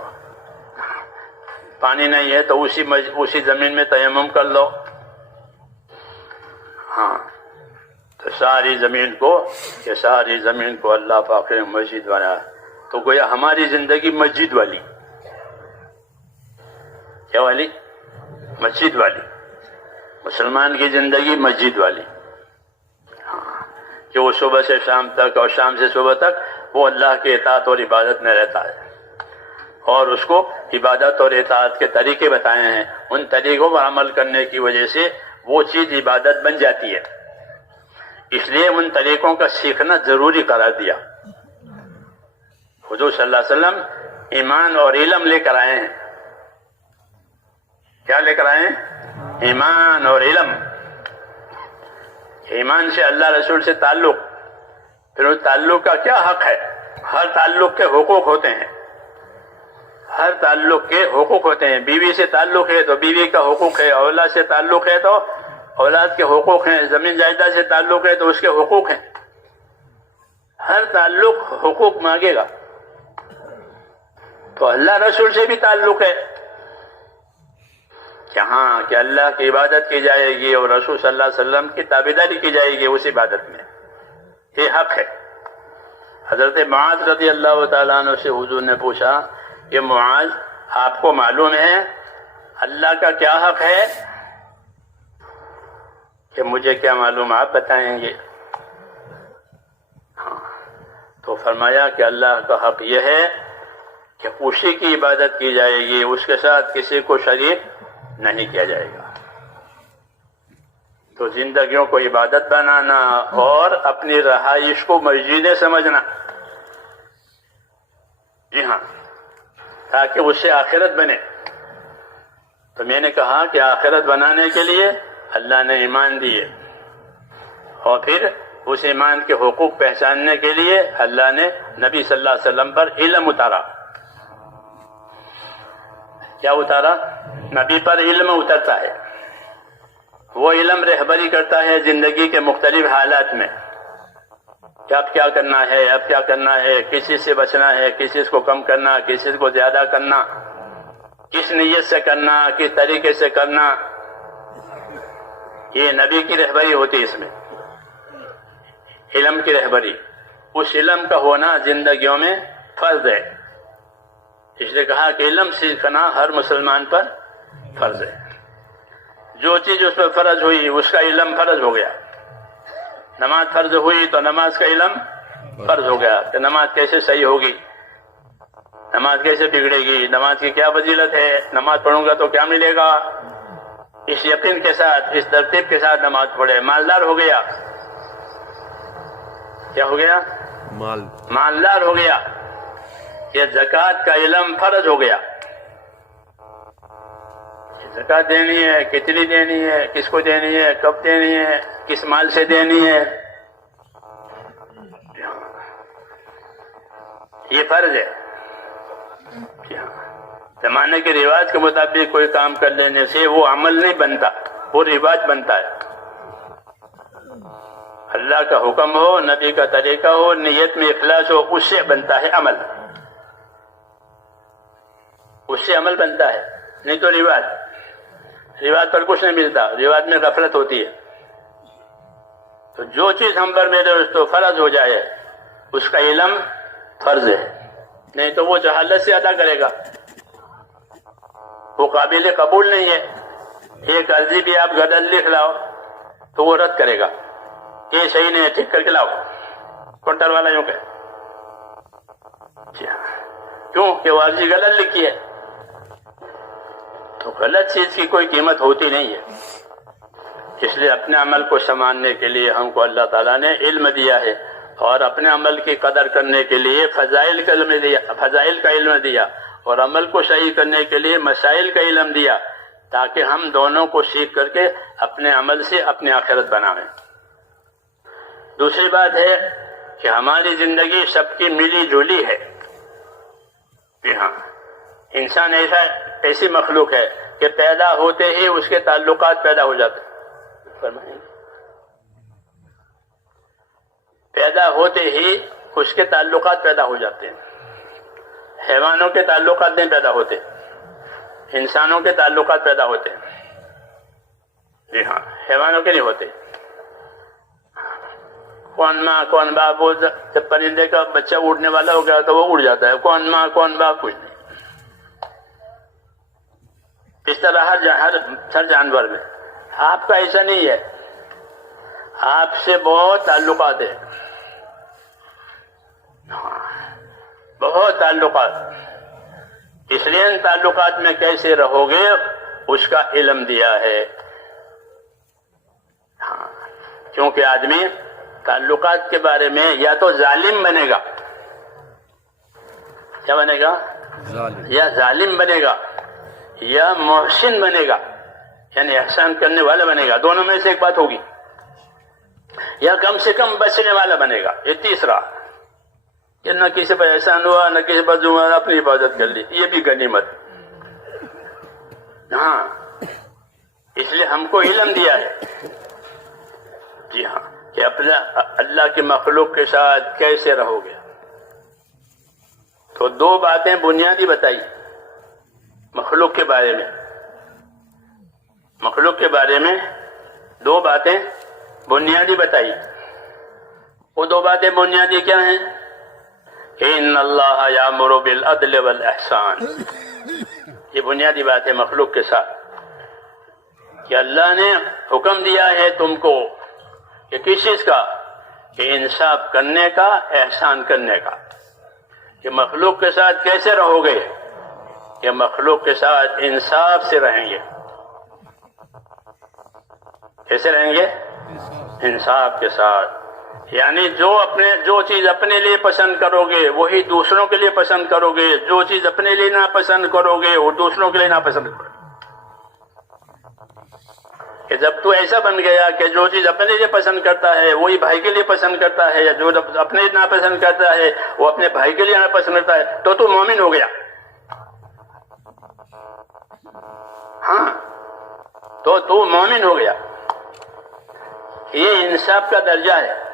پانی نہیں ہے تو اسی زمین میں تیمم کر لو. ہاں، تو ساری زمین کو اللہ پاک نے مسجد بنایا. تو گویا ہماری زندگی مسجد والی. کیا والی؟ مسجد والی. مسلمان کی زندگی مسجد والی. ہاں، کہ وہ صبح سے شام تک اور شام سے صبح تک وہ اللہ کے اطاعت اور عبادت میں رہتا ہے، اور اس کو عبادت اور اطاعت کے طریقے بتائے ہیں. ان طریقوں پر عمل کرنے کی وجہ سے وہ چیز عبادت بن جاتی ہے. اس لیے ان طریقوں کا سیکھنا ضروری قرار دیا. حضور صلی اللہ علیہ وسلم ایمان اور علم لے کر آئے ہیں کیا لے کر آئے؟ ایمان اور علم. ایمان سے اللہ رسول سے تعلق. پھر اس تعلق کا کیا حق ہے؟ ہر تعلق کے حقوق ہوتے ہیں. ہر تعلق کے حقوق ہوتے ہیں. بیوی سے تعلق ہے تو بیوی کا حقوق ہے. اولاد سے تعلق ہے تو اولاد کے حقوق ہیں. زمین جائیداد سے تعلق ہے تو اس کے حقوق ہیں. ہر تعلق حقوق مانگے گا. تو اللہ رسول سے بھی تعلق ہے کہ ہاں کہ اللہ کی عبادت کی جائے گی اور رسول صلی اللہ علیہ وسلم کی تابعداری کی جائے گی اس عبادت میں. یہ حق ہے. حضرت معاذ رضی اللہ تعالیٰ عنہ سے حضور نے پوچھا کہ معاذ آپ کو معلوم ہے اللہ کا کیا حق ہے؟ کہ مجھے کیا معلوم، آپ بتائیں گے. ہاں تو فرمایا کہ اللہ کا حق یہ ہے کہ اسی کی عبادت کی جائے گی، اس کے ساتھ کسی کو شریک نہیں کیا جائے گا. تو زندگیوں کو عبادت بنانا اور اپنی رہائش کو مسجدیں سمجھنا، جی ہاں، تاکہ اس سے آخرت بنے. تو میں نے کہا کہ آخرت بنانے کے لیے اللہ نے ایمان دیے اور پھر اس ایمان کے حقوق پہچاننے کے لیے اللہ نے نبی صلی اللہ علیہ وسلم پر علم اتارا. کیا اتارا؟ نبی پر علم اترتا ہے. وہ علم رہبری کرتا ہے زندگی کے مختلف حالات میں کہ اب کیا کرنا ہے، اب کیا کرنا ہے، کس چیز سے بچنا ہے، کس چیز کو کم کرنا، کس چیز کو زیادہ کرنا، کس نیت سے کرنا، کس طریقے سے کرنا. یہ نبی کی رہبری ہوتی ہے. اس میں علم کی رہبری. اس علم کا ہونا زندگیوں میں فرض ہے. اس نے کہا کہ علم سیکھنا ہر مسلمان پر فرض ہے. جو چیز اس پر فرض ہوئی اس کا علم فرض ہو گیا. نماز فرض ہوئی تو نماز کا علم فرض ہو گیا کہ نماز کیسے صحیح ہوگی، نماز کیسے بگڑے گی، نماز کی کیا فضیلت ہے، نماز پڑھوں گا تو کیا ملے گا. اس یقین کے ساتھ، اس ترتیب کے ساتھ نماز پڑھے. مالدار ہو گیا. کیا ہو گیا؟ مالدار ہو گیا. یہ زکوٰۃ کا علم فرض ہو گیا. زکوٰۃ دینی ہے، کتنی دینی ہے، کس کو دینی ہے، کب دینی ہے، کس مال سے دینی ہے، یہ فرض ہے. زمانے کے رواج کے مطابق کوئی کام کر لینے سے وہ عمل نہیں بنتا، وہ رواج بنتا ہے. اللہ کا حکم ہو، نبی کا طریقہ ہو، نیت میں اخلاص ہو، اس سے بنتا ہے عمل. اس سے عمل بنتا ہے. نہیں تو رواج پر کچھ نہیں ملتا. رواج میں غفلت ہوتی ہے. تو جو چیز ہم پر میرے دوستو فرض ہو جائے اس کا علم فرض ہے. نہیں تو وہ جہالت سے ادا کرے گا، وہ قابل قبول نہیں ہے. ایک عرضی بھی آپ غلط لکھ لاؤ تو وہ رد کرے گا. یہ صحیح نہیں ہے، ٹھیک کر کے لاؤ. کاؤنٹر والا یوں کہ کیوں کہ وہ عرضی غلط لکھی ہے. تو غلط چیز کی کوئی قیمت ہوتی نہیں ہے. اس لیے اپنے عمل کو سنبھالنے کے لیے ہم کو اللہ تعالیٰ نے علم دیا ہے اور اپنے عمل کی قدر کرنے کے لیے فضائل کا علم دیا اور عمل کو صحیح کرنے کے لیے مسائل کا علم دیا تاکہ ہم دونوں کو سیکھ کر کے اپنے عمل سے اپنی آخرت بنائیں. دوسری بات ہے کہ ہماری زندگی سب کی ملی جلی ہے. جی ہاں، انسان ایسی مخلوق ہے کہ پیدا ہوتے ہی اس کے تعلقات پیدا ہو جاتے ہیں. پیدا ہوتے ہی اس کے تعلقات پیدا ہو جاتے ہیں. حیوانوں کے تعلقات نہیں پیدا ہوتے، انسانوں کے تعلقات پیدا ہوتے ہیں. جی ہاں، حیوانوں کے نہیں ہوتے. کون ماں کون باپ، جب پرندے کا بچہ اڑنے والا ہو گیا تو وہ اڑ جاتا ہے. کون ماں کون باپ کچھ نہیں. اس طرح ہر جانور میں. آپ کا ایسا نہیں ہے. آپ سے بہت تعلقات ہیں، بہت تعلقات. اس لیے ان تعلقات میں کیسے رہو گے اس کا علم دیا ہے. کیونکہ آدمی تعلقات کے بارے میں یا تو ظالم بنے گا، کیا بنے گا؟ یا ظالم بنے گا، یا محسن بنے گا یعنی احسان کرنے والا بنے گا، دونوں میں سے ایک بات ہوگی، یا کم سے کم بچنے والا بنے گا، یہ تیسرا کہ نہ کسی پر احسان ہوا نہ کسی پر ظلم ہوا، اپنی حفاظت کر لی، یہ بھی غنیمت۔ ہاں اس لیے ہم کو علم دیا ہے، جی ہاں، کہ اپنا اللہ کی مخلوق کے ساتھ کیسے رہو گے۔ تو دو باتیں بنیادی بتائی مخلوق کے بارے میں، مخلوق کے بارے میں دو باتیں بنیادی بتائی۔ وہ دو باتیں بنیادی کیا ہیں؟ ان اللہ یامر بالعدل والاحسان، یہ بنیادی بات ہے مخلوق کے ساتھ، کہ اللہ نے حکم دیا ہے تم کو کہ کس چیز کا؟ کہ انصاف کرنے کا، احسان کرنے کا، کہ مخلوق کے ساتھ کیسے رہو گے؟ کہ مخلوق کے ساتھ انصاف سے رہیں گے۔ کیسے رہیں گے؟ انصاف کے ساتھ، یعنی جو چیز اپنے لیے پسند کرو گے وہی دوسروں کے لیے پسند کرو گے، جو چیز اپنے لیے ناپسند کرو گے وہ دوسروں کے لیے ناپسند کرو گے۔ کہ جب تو ایسا بن گیا کہ جو چیز اپنے لیے پسند کرتا ہے وہی بھائی کے لیے پسند کرتا ہے، یا جو اپنے لیے ناپسند کرتا ہے وہ اپنے بھائی کے لیے ناپسند کرتا ہے، تو مومن ہو گیا۔ ہاں تو مومن ہو گیا۔ یہ انصاف کا درجہ ہے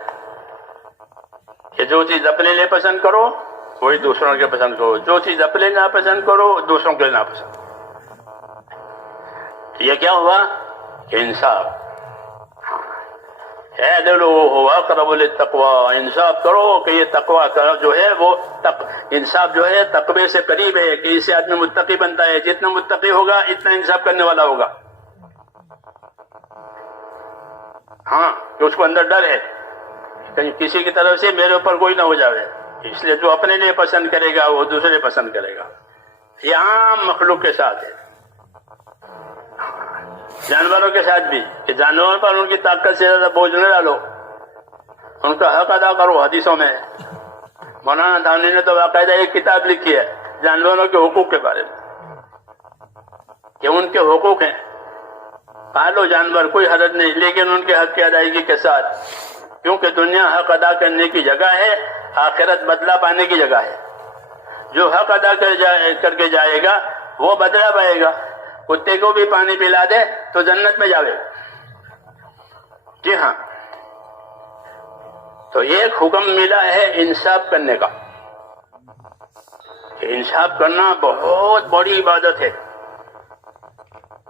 کہ جو چیز اپنے لیے پسند کرو وہی دوسروں کے پسند کرو، جو چیز اپنے لیے ناپسند کرو دوسروں کے لیے ناپسند۔ یہ کیا ہوا؟ کہ انصاف۔ اعدلوا اقرب للتقوی، انصاف کرو کہ یہ تقوی کا جو ہے وہ انصاف جو ہے تقوی سے قریب ہے، کہ اس سے آدمی متقی بنتا ہے، جتنا متقی ہوگا اتنا انصاف کرنے والا ہوگا۔ ہاں کہ اس کو اندر ڈر ہے کہیں کسی کی طرف سے میرے اوپر کوئی نہ ہو جاوے، اس لیے جو اپنے لیے پسند کرے گا وہ دوسرے پسند کرے گا۔ یہ عام مخلوق کے ساتھ ہے، جانوروں کے ساتھ بھی، کہ جانوروں پر ان کی طاقت سے زیادہ بوجھ نہ ڈالو، ان کا حق ادا کرو۔ حدیثوں میں مولانا دھانی نے تو باقاعدہ ایک کتاب لکھی ہے جانوروں کے حقوق کے بارے میں، کہ ان کے حقوق ہیں، پالو جانور کوئی حرج نہیں، لیکن ان کے حق کی ادائیگی کے ساتھ، کیونکہ دنیا حق ادا کرنے کی جگہ ہے، آخرت بدلہ پانے کی جگہ ہے۔ جو حق ادا کر کے جائے گا وہ بدلہ پائے گا۔ کتے کو بھی پانی پلا دے تو جنت میں جاوے۔ جی ہاں، تو ایک حکم ملا ہے انصاف کرنے کا، کہ انصاف کرنا بہت بڑی عبادت ہے،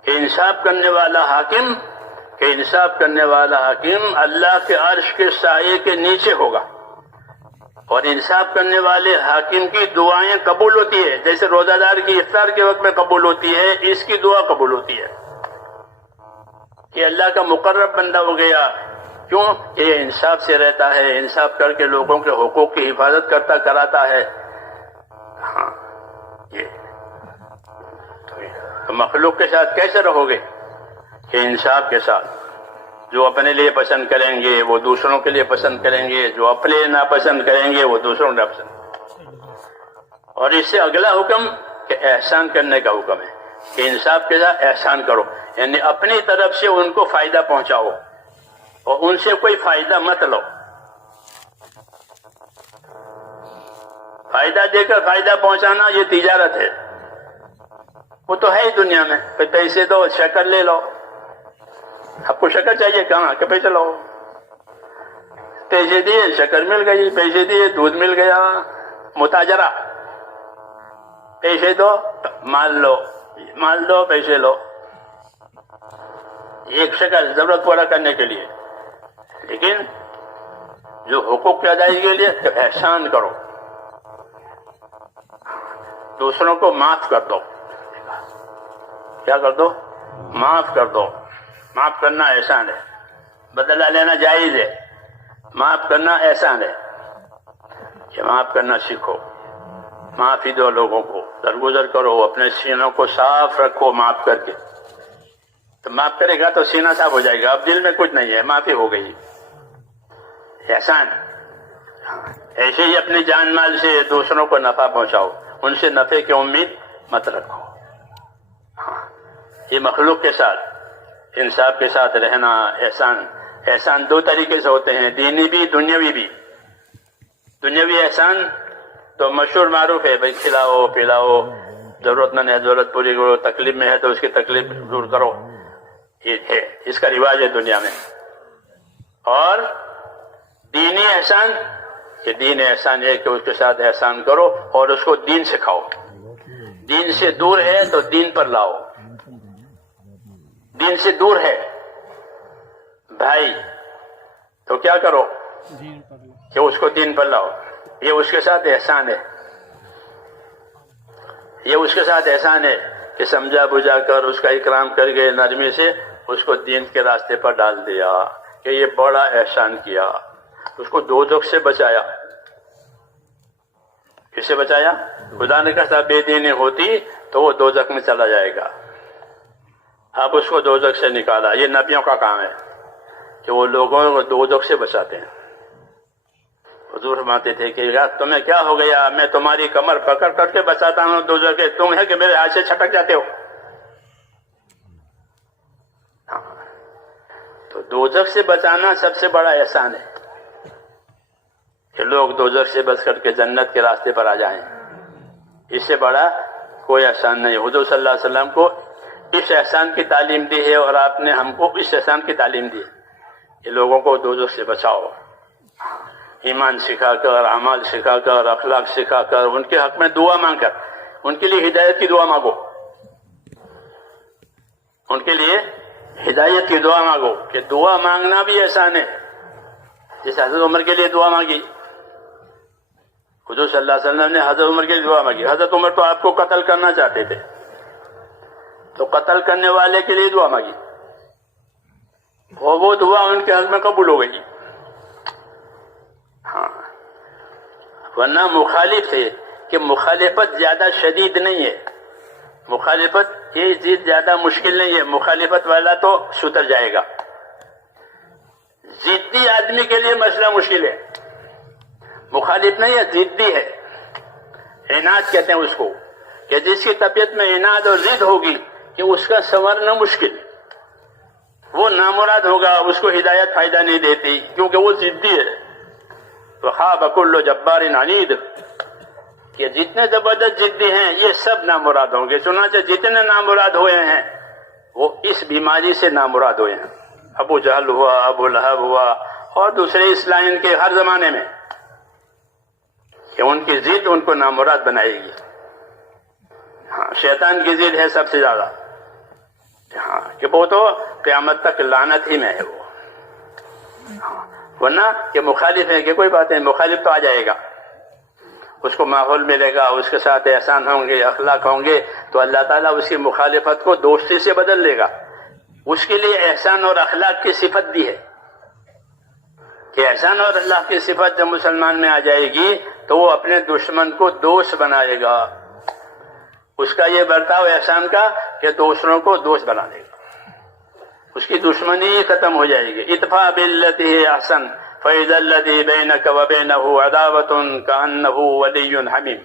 کہ انصاف کرنے والا حاکم اللہ کے عرش کے سائے کے نیچے ہوگا، اور انصاف کرنے والے حاکم کی دعائیں قبول ہوتی ہے، جیسے روزہ دار کی افطار کے وقت میں قبول ہوتی ہے، اس کی دعا قبول ہوتی ہے کہ اللہ کا مقرب بندہ ہو گیا۔ کیوں؟ یہ انصاف سے رہتا ہے، انصاف کر کے لوگوں کے حقوق کی حفاظت کراتا ہے۔ ہاں یہ تو مخلوق کے ساتھ کیسے رہو گے؟ کہ انصاف کے ساتھ، جو اپنے لیے پسند کریں گے وہ دوسروں کے لیے پسند کریں گے، جو اپنے ناپسند کریں گے وہ دوسروں کو ناپسند۔ اور اس سے اگلا حکم کہ احسان کرنے کا حکم ہے، کہ انصاف کے ساتھ احسان کرو، یعنی اپنی طرف سے ان کو فائدہ پہنچاؤ اور ان سے کوئی فائدہ مت لو۔ فائدہ دے کر فائدہ پہنچانا یہ تجارت ہے، وہ تو ہے ہی دنیا میں، پیسے دو شکر لے لو، آپ کو شکر چاہیے کہاں کہ پیسے لو، پیسے دیے شکر مل گئی، پیسے دیے دودھ مل گیا، متاجرہ، پیسے دو مال دو پیسے لو، ایک شکل ضرورت پورا کرنے کے لیے۔ لیکن جو حقوق کی ادائیگی کے لیے احسان کرو، دوسروں کو معاف کر دو۔ کیا کر دو؟ معاف کر دو۔ معاف کرنا احسان ہے، بدلہ لینا جائز ہے، معاف کرنا احسان ہے، کہ معاف کرنا سیکھو، معافی دو لوگوں کو، درگزر کرو، اپنے سینوں کو صاف رکھو معاف کر کے۔ تو معاف کرے گا تو سینہ صاف ہو جائے گا، اب دل میں کچھ نہیں ہے، معافی ہو گئی، احسان۔ ایسے ہی اپنی جان مال سے دوسروں کو نفع پہنچاؤ، ان سے نفع کی امید مت رکھو۔ یہ مخلوق کے ساتھ انصاف کے ساتھ رہنا، احسان دو طریقے سے ہوتے ہیں، دینی بھی دنیاوی بھی۔ دنیاوی احسان تو مشہور معروف ہے، بھائی کھلاؤ پلاؤ، ضرورت مند ہے ضرورت پوری کرو، تکلیف میں ہے تو اس کی تکلیف دور کرو، یہ ہے، اس کا رواج ہے دنیا میں۔ اور دینی احسان، کہ دین احسان ہے کہ اس کے ساتھ احسان کرو اور اس کو دین سکھاؤ، دین سے دور ہے تو دین پر لاؤ، دین سے دور ہے بھائی تو کیا کرو کہ اس کو دین پر لاؤ، یہ اس کے ساتھ احسان ہے، یہ اس کے ساتھ احسان ہے کہ سمجھا بجھا کر اس کا اکرام کر کے نرمی سے اس کو دین کے راستے پر ڈال دیا، کہ یہ بڑا احسان کیا، اس کو دوزخ سے بچایا۔ کس سے بچایا؟ خدا نے کہا بے دینی ہوتی تو وہ دوزخ میں چلا جائے گا، اب اس کو دوزخ سے نکالا۔ یہ نبیوں کا کام ہے کہ وہ لوگوں کو دوزخ سے بچاتے ہیں۔ حضور فرماتے تھے کہ یار تمہیں کیا ہو گیا، میں تمہاری کمر پکڑ کر کے بچاتا ہوں دوزخ سے، تم ہے کہ میرے ہاتھ سے چھٹک جاتے ہو۔ تو دوزخ سے بچانا سب سے بڑا احسان ہے کہ لوگ دوزخ سے بچ کر کے جنت کے راستے پر آ جائیں، اس سے بڑا کوئی احسان نہیں۔ حضور صلی اللہ علیہ وسلم کو اس احسان کی تعلیم دی ہے اور آپ نے ہم کو اس احسان کی تعلیم دی ہے کہ لوگوں کو دوزخ سے بچاؤ، ایمان سکھا کر، اعمال سکھا کر، اخلاق سکھا کر، ان کے حق میں دعا مانگ کر، ان کے لیے ہدایت کی دعا مانگو، ان کے لیے ہدایت کی دعا مانگو، کہ دعا مانگنا بھی احسان ہے۔ جیسے حضرت عمر کے لیے دعا مانگی، حضور صلی اللہ علیہ وسلم نے حضرت عمر کے لیے دعا مانگی۔ حضرت عمر تو آپ کو قتل کرنا چاہتے تھے، تو قتل کرنے والے کے لیے دعا مانگی اور وہ دعا ان کے حق میں قبول ہو گئی۔ ہاں، ورنہ مخالف تھے کہ مخالفت زیادہ شدید نہیں ہے، مخالفت یہ چیز زیادہ مشکل نہیں ہے، مخالفت والا تو سدھر جائے گا۔ ضدی آدمی کے لیے مسئلہ مشکل ہے، مخالف نہیں ہے، ضدی ہے، عناد کہتے ہیں اس کو، کہ جس کی طبیعت میں عناد اور ضد ہوگی کہ اس کا سنورنا مشکل، وہ نامراد ہوگا، اس کو ہدایت فائدہ نہیں دیتی کیونکہ وہ ضدی ہے۔ تو خواب کل جبار عنید، کہ جتنے زبردست ضدی ہیں یہ سب نامراد ہوں گے۔ چنانچہ جتنے نامراد ہوئے ہیں وہ اس بیماری سے نامراد ہوئے ہیں۔ ابو جہل ہوا، ابو لہب ہوا اور دوسرے اسلام کے ہر زمانے میں، کہ ان کی ضد ان کو نامراد بنائے گی۔ ہاں، شیطان کی ضد ہے سب سے زیادہ، ہاں، کہ وہ تو قیامت تک لعنت ہی میں ہے وہ۔ ورنہ کہ مخالف ہے کہ کوئی بات نہیں، مخالف تو آ جائے گا، اس کو ماحول ملے گا، اس کے ساتھ احسان ہوں گے، اخلاق ہوں گے، تو اللہ تعالیٰ اس کی مخالفت کو دوستی سے بدل لے گا۔ اس کے لیے احسان اور اخلاق کی صفت دی ہے کہ احسان اور اخلاق کی صفت جب مسلمان میں آ جائے گی تو وہ اپنے دشمن کو دوست بنائے گا۔ اس کا یہ برتاؤ احسان کا کہ دوسروں کو دوست بنا دے گا، اس کی دشمنی ختم ہو جائے گی۔ ادفع باللتی ہی احسن فإذا الذی بینک وبینہ عداوۃ کأنہ ولی حمیم،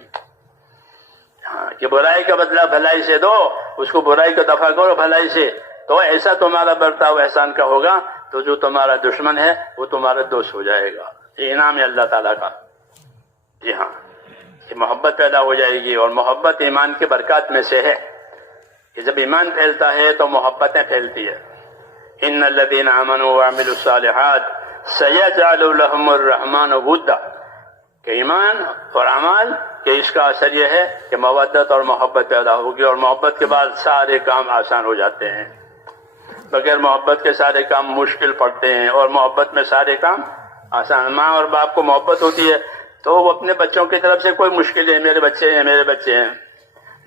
کہ برائی کا بدلہ بھلائی سے دو، اس کو برائی کو دفع کرو بھلائی سے، تو ایسا تمہارا برتاؤ احسان کا ہوگا تو جو تمہارا دشمن ہے وہ تمہارا دوست ہو جائے گا۔ یہ انعام ہے اللہ تعالیٰ کا۔ جی ہاں، کہ محبت پیدا ہو جائے گی، اور محبت ایمان کی برکات میں سے ہے کہ جب ایمان پھیلتا ہے تو محبتیں پھیلتی ہے۔ ان الذین آمنوا وعملوا الصالحات سیجعل لهم الرحمن ودا، کہ ایمان اور اعمال کہ اس کا اثر یہ ہے کہ مودت اور محبت پیدا ہوگی، اور محبت کے بعد سارے کام آسان ہو جاتے ہیں۔ بغیر محبت کے سارے کام مشکل پڑتے ہیں، اور محبت میں سارے کام آسان۔ ماں اور باپ کو محبت ہوتی ہے تو وہ اپنے بچوں کی طرف سے کوئی مشکل ہے، میرے بچے ہیں میرے بچے ہیں،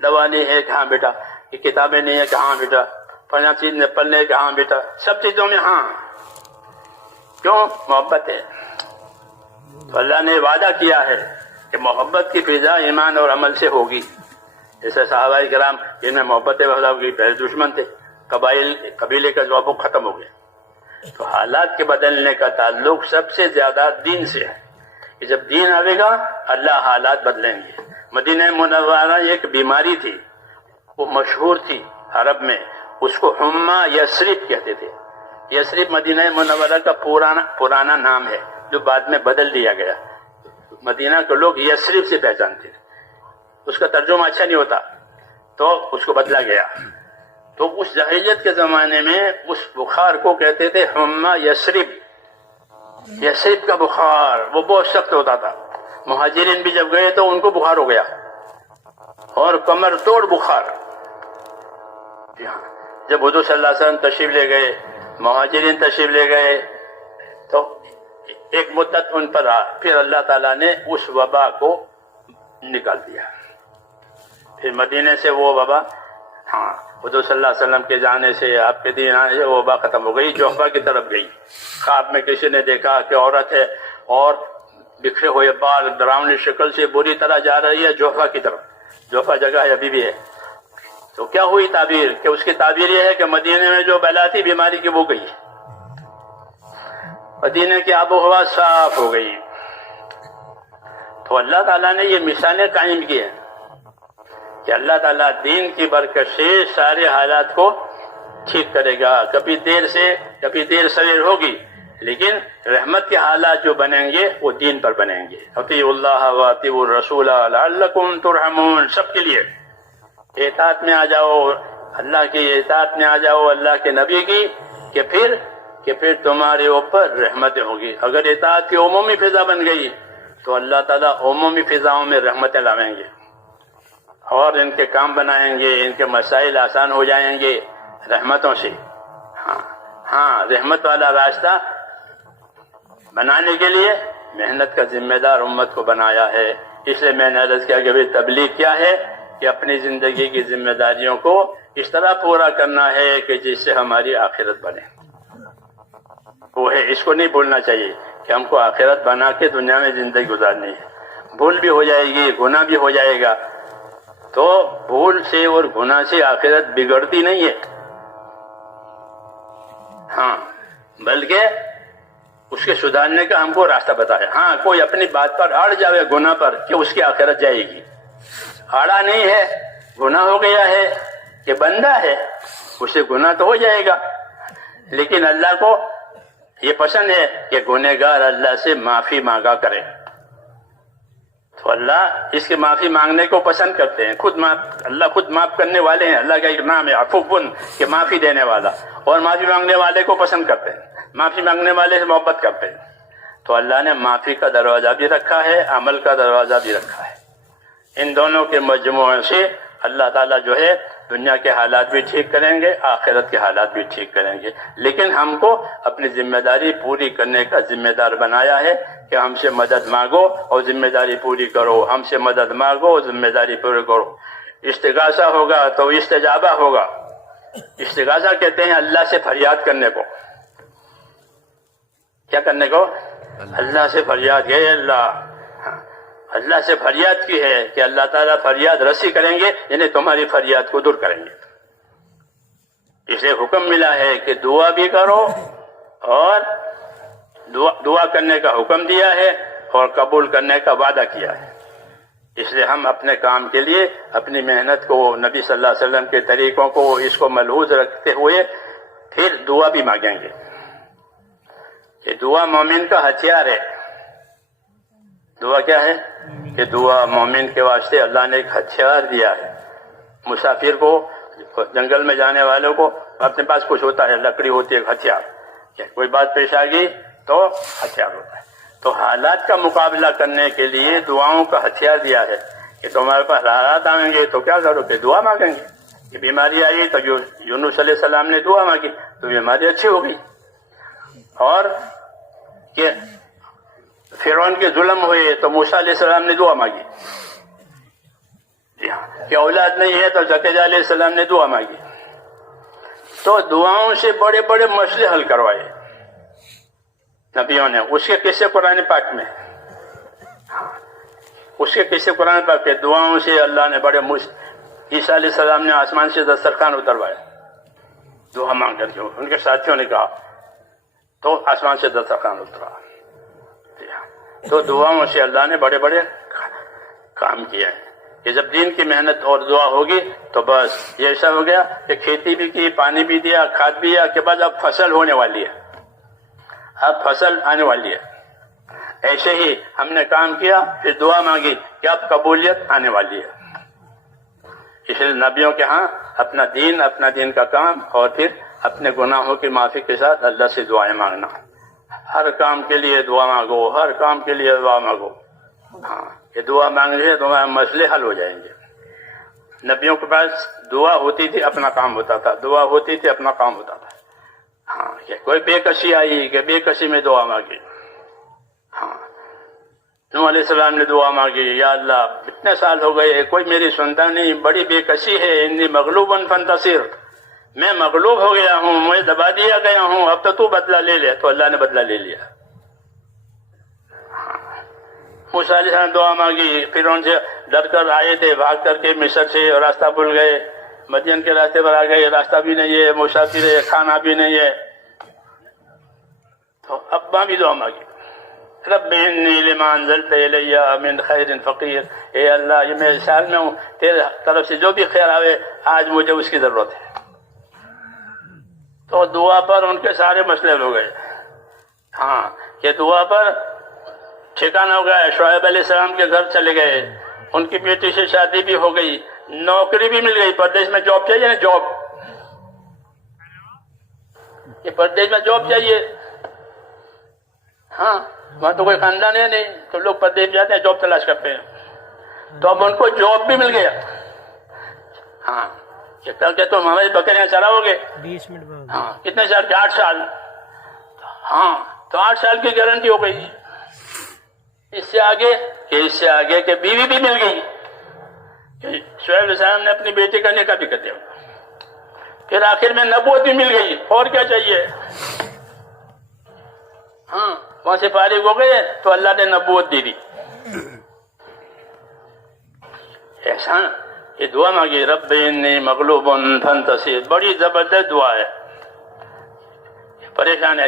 دوا نہیں ہے کہ ہاں بیٹا، یہ کتابیں نہیں ہے کہ ہاں بیٹا، فلاں چیز نے پڑھنے کہ ہاں بیٹا، سب چیزوں میں ہاں، کیوں؟ محبت ہے۔ تو اللہ نے وعدہ کیا ہے کہ محبت کی فضا ایمان اور عمل سے ہوگی۔ جیسے صحابہ کرام جن میں محبت پیدا ہوگی، پہلے دشمن تھے، قبیلے کا جو ختم ہو گیا۔ تو حالات کے بدلنے کا تعلق سب سے زیادہ دین سے ہے، کہ جب دین آئے گا اللہ حالات بدلیں گے۔ مدینہ منورہ ایک بیماری تھی، وہ مشہور تھی عرب میں، اس کو حما یثرب کہتے تھے. یثرب مدینہ منورہ کا پرانا نام ہے جو بعد میں بدل دیا گیا. مدینہ کے لوگ یثرب سے پہچانتے تھے. اس کا ترجمہ اچھا نہیں ہوتا تو اس کو بدلا گیا. تو اس جاہلیت کے زمانے میں اس بخار کو کہتے تھے حما یثرب. یثرب کا بخار وہ بہت سخت ہوتا تھا. مہاجرین بھی جب گئے تو ان کو بخار ہو گیا اور کمر توڑ بخار. جب حضور صلی اللہ علیہ وسلم تشریف لے گئے, مہاجرین تشریف لے گئے تو ایک مدت ان پر پھر اللہ تعالیٰ نے اس وبا کو نکال دیا. پھر مدینے سے وہ وبا حضور صلی اللہ علیہ وسلم کے جانے سے, آپ کے دین آنے سے وہ وبا ختم ہو گئی. جوفا کی طرف گئی. خواب میں کسی نے دیکھا کہ عورت ہے اور بکھرے ہوئے بال ڈراؤنی شکل سے بری طرح جا رہی ہے جوفا کی طرف. جوفا جگہ ہے ابھی بھی ہے. تو کیا ہوئی تعبیر کہ اس کی تعبیر یہ ہے کہ مدینے میں جو بلا تھی بیماری کی وہ گئی. مدینے کی آب و ہوا صاف ہو گئی. تو اللہ تعالیٰ نے یہ مثالیں قائم کی ہیں کہ اللہ تعالیٰ دین کی برکت سے سارے حالات کو ٹھیک کرے گا. کبھی دیر سویر ہوگی لیکن رحمت کے حالات جو بنیں گے وہ دین پر بنیں گے. اطیعوا اللہ واطیعوا الرسول لعلکم ترحمون. سب کے لیے اطاعت میں آ جاؤ, اللہ کی اطاعت میں آ جاؤ, اللہ کے نبی کی, کہ پھر تمہارے اوپر رحمتیں ہوگی. اگر اطاعت کی عمومی فضا بن گئی تو اللہ تعالیٰ عمومی فضاؤں میں رحمتیں لاویں گے اور ان کے کام بنائیں گے, ان کے مسائل آسان ہو جائیں گے رحمتوں سے. ہاں رحمت والا راستہ بنانے کے لیے محنت کا ذمہ دار امت کو بنایا ہے. اس لیے میں نے عرض کیا کہ تبلیغ کیا ہے کہ اپنی زندگی کی ذمہ داریوں کو اس طرح پورا کرنا ہے کہ جس سے ہماری آخرت بنے. وہ ہے, اس کو نہیں بھولنا چاہیے کہ ہم کو آخرت بنا کے دنیا میں زندگی گزارنی ہے. بھول بھی ہو جائے گی, گناہ بھی ہو جائے گا, تو بھول سے اور گناہ سے آخرت بگڑتی نہیں ہے. ہاں بلکہ اس کے سدھارنے کا ہم کو راستہ بتایا. ہاں کوئی اپنی بات پر اڑ جاوے گناہ پر کہ اس کی آخرت جائے گی. اڑا نہیں ہے, گناہ ہو گیا ہے کہ بندہ ہے, اسے گناہ تو ہو جائے گا, لیکن اللہ کو یہ پسند ہے کہ گنہگار اللہ سے معافی مانگا کرے. تو اللہ اس کی معافی مانگنے کو پسند کرتے ہیں. اللہ خود معاف کرنے والے ہیں. اللہ کا ایک نام ہے عفو کہ معافی دینے والا, اور معافی مانگنے والے کو پسند کرتے ہیں, معافی مانگنے والے سے محبت کرتے ہیں. تو اللہ نے معافی کا دروازہ بھی رکھا ہے, عمل کا دروازہ بھی رکھا ہے. ان دونوں کے مجموعے سے اللہ تعالیٰ جو ہے دنیا کے حالات بھی ٹھیک کریں گے, آخرت کے حالات بھی ٹھیک کریں گے. لیکن ہم کو اپنی ذمہ داری پوری کرنے کا ذمہ دار بنایا ہے کہ ہم سے مدد مانگو اور ذمہ داری پوری کرو. ہم سے مدد مانگو اور ذمہ داری پوری کرو. استغاثہ ہوگا تو استجابہ ہوگا. استغاثہ کہتے ہیں اللہ سے فریاد کرنے کو. کیا کرنے کو؟ اللہ سے فریاد ہے. اللہ سے فریاد کی ہے کہ اللہ تعالیٰ فریاد رسی کریں گے, یعنی تمہاری فریاد کو دور کریں گے. اسے حکم ملا ہے کہ دعا بھی کرو, اور دعا کرنے کا حکم دیا ہے اور قبول کرنے کا وعدہ کیا ہے. اس لیے ہم اپنے کام کے لیے اپنی محنت کو, نبی صلی اللہ علیہ وسلم کے طریقوں کو, اس کو ملحوظ رکھتے ہوئے پھر دعا بھی مانگیں گے. کہ دعا مومن کا ہتھیار ہے. دعا کیا ہے؟ کہ دعا مومن کے واسطے اللہ نے ایک ہتھیار دیا ہے. مسافر کو, جنگل میں جانے والوں کو اپنے پاس کچھ ہوتا ہے, لکڑی ہوتی ہے, ایک ہتھیار. کوئی بات پیش آ گئی تو ہتھیار ہوتا ہے. تو حالات کا مقابلہ کرنے کے لیے دعاؤں کا ہتھیار دیا ہے کہ تمہارے پاس حالات آئیں گے تو کیا کرو کہ دعا مانگیں گے. کہ بیماری آئی تو یونس علیہ السلام نے دعا مانگی تو بیماری اچھی ہو گئی. اور کہ فرعون کے ظلم ہوئے تو موسیٰ علیہ السلام نے دعا مانگی. کہ اولاد نہیں ہے تو زکریا علیہ السلام نے دعا مانگی. تو دعاؤں سے بڑے بڑے مسئلے حل کروائے نبیوں نے. اس کے قصے قرآن پاک میں, اس کے قصے قرآن پاک کے دعاؤں سے اللہ نے بڑے عیسیٰ علیہ السلام نے آسمان سے دسترخوان اتروایا دعا مانگ کر کے. ان کے ساتھیوں نے کہا تو آسمان سے دسترخوان اترا. تو دعاؤں سے اللہ نے بڑے بڑے کام کیے ہیں. کہ جب دین کی محنت اور دعا ہوگی تو بس یہ ایسا ہو گیا کہ کھیتی بھی کی، پانی بھی دیا، کھاد بھی دیا کہ بعد اب فصل ہونے والی ہے، اب فصل آنے والی ہے۔ ایسے ہی ہم نے کام کیا، پھر دعا مانگی کہ اب قبولیت آنے والی ہے۔ اس لیے نبیوں کے ہاں اپنا دین کا کام اور پھر اپنے گناہوں کی معافی کے ساتھ اللہ سے دعائیں مانگنا۔ ہر کام کے لیے دعا مانگو، ہر کام کے لیے دعا مانگو۔ ہاں، یہ دعا مانگنے سے تمہارے مسئلے حل ہو جائیں گے۔ نبیوں کے پاس دعا ہوتی تھی، اپنا کام ہوتا تھا، دعا ہوتی تھی، اپنا کام ہوتا تھا۔ ہاں، کہ کوئی بے کسی آئی کہ بے کسی میں دعا مانگی۔ ہاں، نوح علیہ السلام نے دعا مانگی، یا اللہ اتنے سال ہو گئے کوئی میری سنتا نہیں، بڑی بے کسی ہے، انی مغلوب فانتصر، میں مغلوب ہو گیا ہوں، میں دبا دیا گیا ہوں، اب تو بدلہ لے لے۔ تو اللہ نے بدلہ لے لیا۔ موسیٰ علیہ السلام دعا مانگی، پھر ان سے ڈر کر آئے تھے، بھاگ کر کے مصر سے، راستہ بھول گئے، مدین کے راستے پر آ گئے، راستہ بھی نہیں ہے، مسافر ہے، کھانا بھی نہیں ہے، تو اب بھی دعا مانگی، رب انی لما انزلت الی من خیر فقیر، اے اللہ یہ میں سال میں ہوں، تیرے طرف سے جو بھی خیر آئے آج مجھے اس کی ضرورت ہے۔ تو دعا پر ان کے سارے مسئلے ہو گئے۔ ہاں، یہ دعا پر ٹھکانہ ہو گیا۔ شعیب علیہ السلام کے گھر چلے گئے، ان کی بیٹی سے شادی بھی ہو گئی، نوکری بھی مل گئی۔ پردیش میں جاب چاہیے نا، جاب، یہ پردیش میں جاب چاہیے۔ ہاں، وہاں تو کوئی خاندان ہے نہیں، تو لوگ پردیش جاتے ہیں، جاب تلاش کرتے ہیں، تو اب ان کو جاب بھی مل گیا۔ ہاں، کہ تم ہماری بکریاں چراؤ گے 20 منٹ بعد۔ ہاں، کتنے سال کے؟ 8 سال۔ ہاں، تو 8 سال کی گارنٹی ہو گئی۔ اس سے آگے کہ بیوی بھی مل گئی، کہ شعیب علیہ السلام نے اپنی بیٹی کا نکاح بھی کر دیا، پھر آخر میں نبوت بھی مل گئی، اور کیا چاہیے؟ ہاں، وہاں سے فارغ ہو گئے تو اللہ نے نبوت دے دی۔ احسان، یہ دعا مانگی، رب انی مغلوب فانتصر، بڑی زبردست دعا ہے۔ پریشان ہے،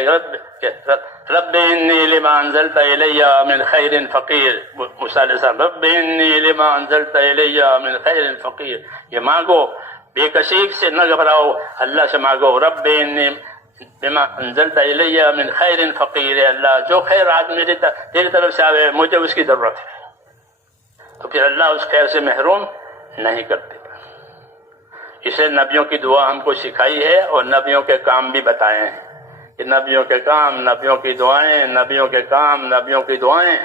رب انی لما انزلت الی من خیر فقیر، موسیٰ علیہ السلام، رب انی لما انزلت الی من خیر فقیر، یہ مانگو، بے کسی سے نہ گھبراؤ، اللہ سے مانگو، رب انی لما انزلت الی من خیر فقیر، اللہ جو خیر آج تیری طرف سے آئے مجھے اس کی ضرورت ہے۔ تو پھر اللہ اس خیر سے محروم نہیں کرتے۔ اسے نبیوں کی دعا ہم کو سکھائی ہے، اور نبیوں کے کام بھی بتائے ہیں کہ نبیوں کے کام، نبیوں کی دعائیں، نبیوں کے کام، نبیوں کی دعائیں،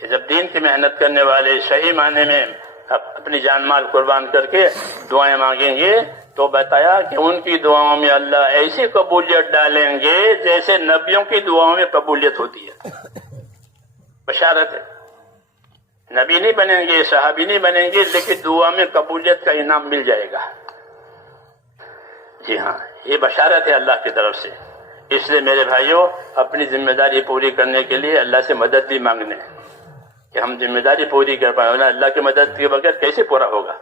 کہ جب دین کی محنت کرنے والے صحیح معنی میں اپنی جان مال قربان کر کے دعائیں مانگیں گے، تو بتایا کہ ان کی دعاؤں میں اللہ ایسی قبولیت ڈالیں گے جیسے نبیوں کی دعاؤں میں قبولیت ہوتی ہے۔ بشارت ہے، نبی نہیں بنیں گے، صحابی نہیں بنیں گے، لیکن دعا میں قبولیت کا انعام مل جائے گا۔ جی ہاں، یہ بشارت ہے اللہ کی طرف سے۔ اس لیے میرے بھائیوں، اپنی ذمہ داری پوری کرنے کے لیے اللہ سے مدد بھی مانگنے ہیں کہ ہم ذمہ داری پوری کر پائیں، ورنہ اللہ کی مدد کے بغیر کیسے پورا ہوگا؟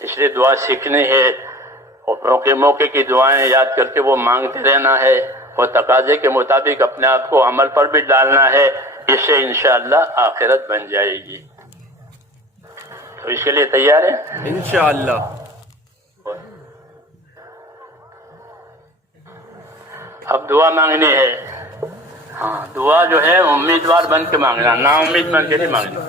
اس لیے دعا سیکھنی ہے، اور موقع کی دعائیں یاد کر کے وہ مانگتے رہنا ہے، اور تقاضے کے مطابق اپنے آپ کو عمل پر بھی ڈالنا ہے، اس سے انشاءاللہ آخرت بن جائے گی۔ تو اس کے لیے تیار ہیں انشاءاللہ۔ اب دعا مانگنی ہے۔ ہاں، دعا جو ہے امیدوار بن کے مانگنا، نا امید بن کے نہیں مانگنا۔